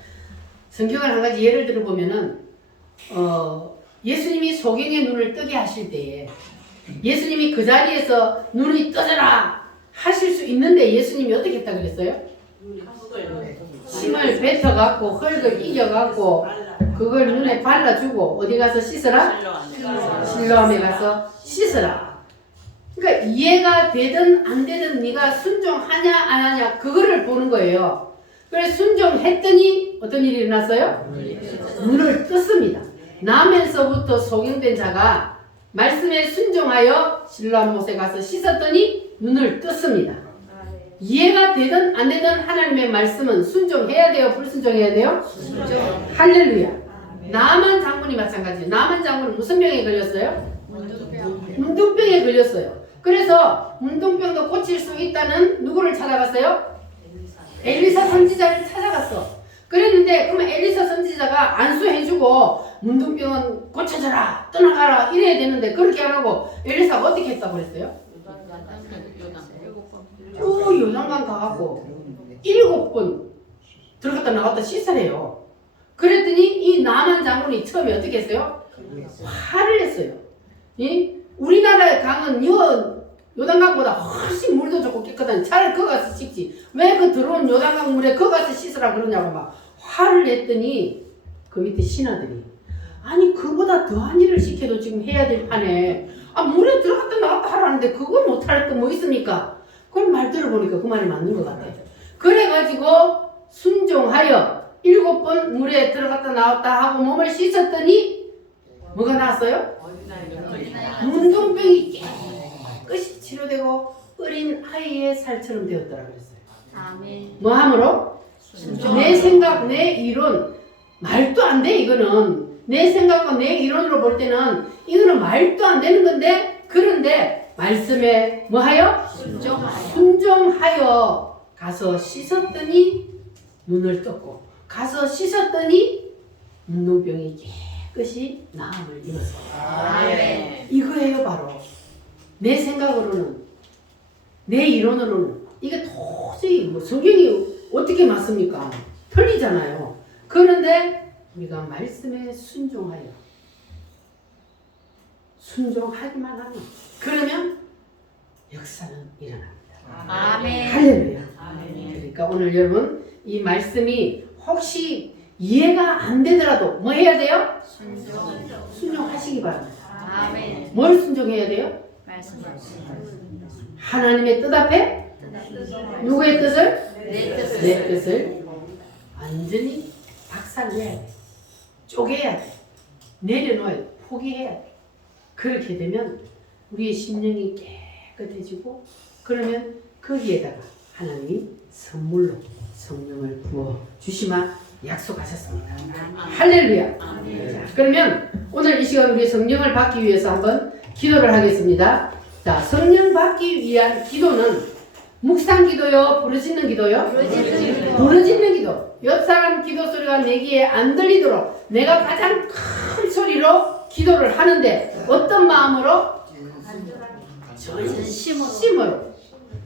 성경을 한 가지 예를 들어 보면은 예수님이 소경의 눈을 뜨게 하실 때에 예수님이 그 자리에서 눈이 떠져라 하실 수 있는데 예수님이 어떻게 했다 그랬어요? 힘을 뱉어갖고 흙을 이겨갖고 그걸 눈에 발라주고 어디 가서 씻어라? 실로암에 가서 씻어라. 그러니까 이해가 되든 안 되든 네가 순종하냐 안 하냐 그거를 보는 거예요. 그래서 순종했더니 어떤 일이 일어났어요? 눈을 떴습니다. 나면서부터 소경된 자가 말씀에 순종하여 실로암 못에 가서 씻었더니 눈을 떴습니다. 이해가 되든 안 되든 하나님의 말씀은 순종해야 돼요? 불순종해야 돼요? 순종. 할렐루야. 나만 장군이 마찬가지예요. 나만 장군은 무슨 병에 걸렸어요? 문둥병에 걸렸어요. 그래서 문둥병도 고칠 수 있다는 누구를 찾아갔어요? 엘리사 선지자를 찾아갔어. 그랬는데 그러면 엘리사 선지자가 안수해주고 문둥병은 고쳐져라 떠나가라 이래야 되는데 그렇게 안 하고 엘리사가 어떻게 했다고 그랬어요? 요단강 가갖고 7번 들어갔다 나갔다 씻으래요. 그랬더니 이 나만 장군이 처음에 어떻게 했어요? 화를 냈어요. 우리나라의 강은 요단강보다 훨씬 물도 좋고 깨끗한 차라리 거 가서 씻지 왜 그 들어온 요단강 물에 거 가서 씻으라 그러냐고 막 화를 냈더니 그 밑에 신하들이 아니 그보다 더한 일을 시켜도 지금 해야 될 판에 물에 들어갔다 나갔다 하라는데 그거 못할 거 뭐 있습니까? 그걸 말 들어보니까 그 말이 맞는 것 같아요. 그래가지고 순종하여 7번 물에 들어갔다 나왔다 하고 몸을 씻었더니 뭐가 나왔어요? 문둥병이 깨끗이 치료되고 어린 아이의 살처럼 되었더라 그랬어요. 아멘. 뭐 함으로? 순종. 내 생각, 내 이론 말도 안 돼 이거는. 내 생각과 내 이론으로 볼 때는 이거는 말도 안 되는 건데 그런데 말씀에 뭐하여? 순종하여 가서 씻었더니 눈을 떴고 가서 씻었더니 문둥병이 깨끗이 나음을 입었어요. 아멘. 이거예요 바로. 내 생각으로는 내 이론으로는 이게 도저히 뭐 성경이 어떻게 맞습니까? 틀리잖아요. 그런데 우리가 말씀에 순종하기만 하면 그러면 역사는 일어납니다. 아멘. 할렐루야. 아멘. 그러니까 오늘 여러분 이 말씀이 혹시 이해가 안 되더라도 뭐 해야 돼요? 순종. 순종하시기 바랍니다. 아멘. 뭘 순종해야 돼요? 말씀. 하나님의 뜻 앞에 누구의 뜻을? 내 뜻을. 내 뜻을 완전히 박살내야 돼. 쪼개야 돼. 내려놓아야 돼. 포기해야 돼. 그렇게 되면 우리의 심령이 깨끗해지고 그러면 거기에다가 하나님이 선물로 성령을 부어 주시마 약속하셨습니다. 할렐루야. 자, 그러면 오늘 이 시간 우리 성령을 받기 위해서 한번 기도를 하겠습니다. 자, 성령 받기 위한 기도는 묵상 기도요, 부르짖는 기도요? 부르짖는 기도. 옆 사람 기도 소리가 내 귀에 안 들리도록 내가 가장 큰 소리로 기도를 하는데 어떤 마음으로?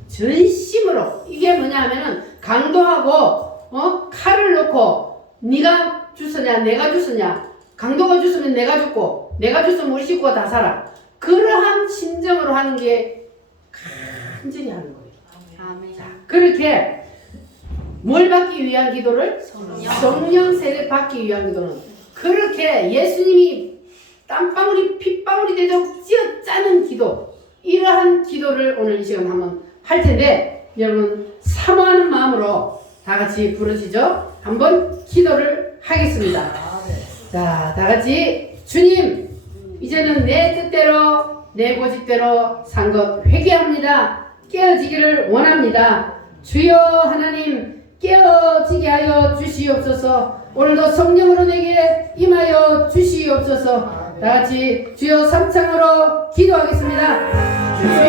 전심으로. 이게 뭐냐 하면은 강도하고 칼을 놓고 네가 주서냐 내가 주서냐, 강도가 주서면 내가 죽고 내가 주서면 우리 식구가 다 살아. 그러한 심정으로 하는 게 간절히 하는 거예요. 자, 그렇게 뭘 받기 위한 기도를? 성령 세례 받기 위한 기도는 그렇게 예수님이 땀방울이 핏방울이 되도록 쥐어짜는 기도, 이러한 기도를 오늘 이 시간 한번 할 텐데 여러분 사모하는 마음으로 다 같이 부르짖어 한번 기도를 하겠습니다. 자, 다 같이 주님, 이제는 내 뜻대로 내 고집대로 산 것 회개합니다. 깨어지기를 원합니다. 주여 하나님 깨어지게 하여 주시옵소서. 오늘도 성령으로 내게 임하여 주시옵소서. 다 같이 주여 삼창으로 기도하겠습니다. 주여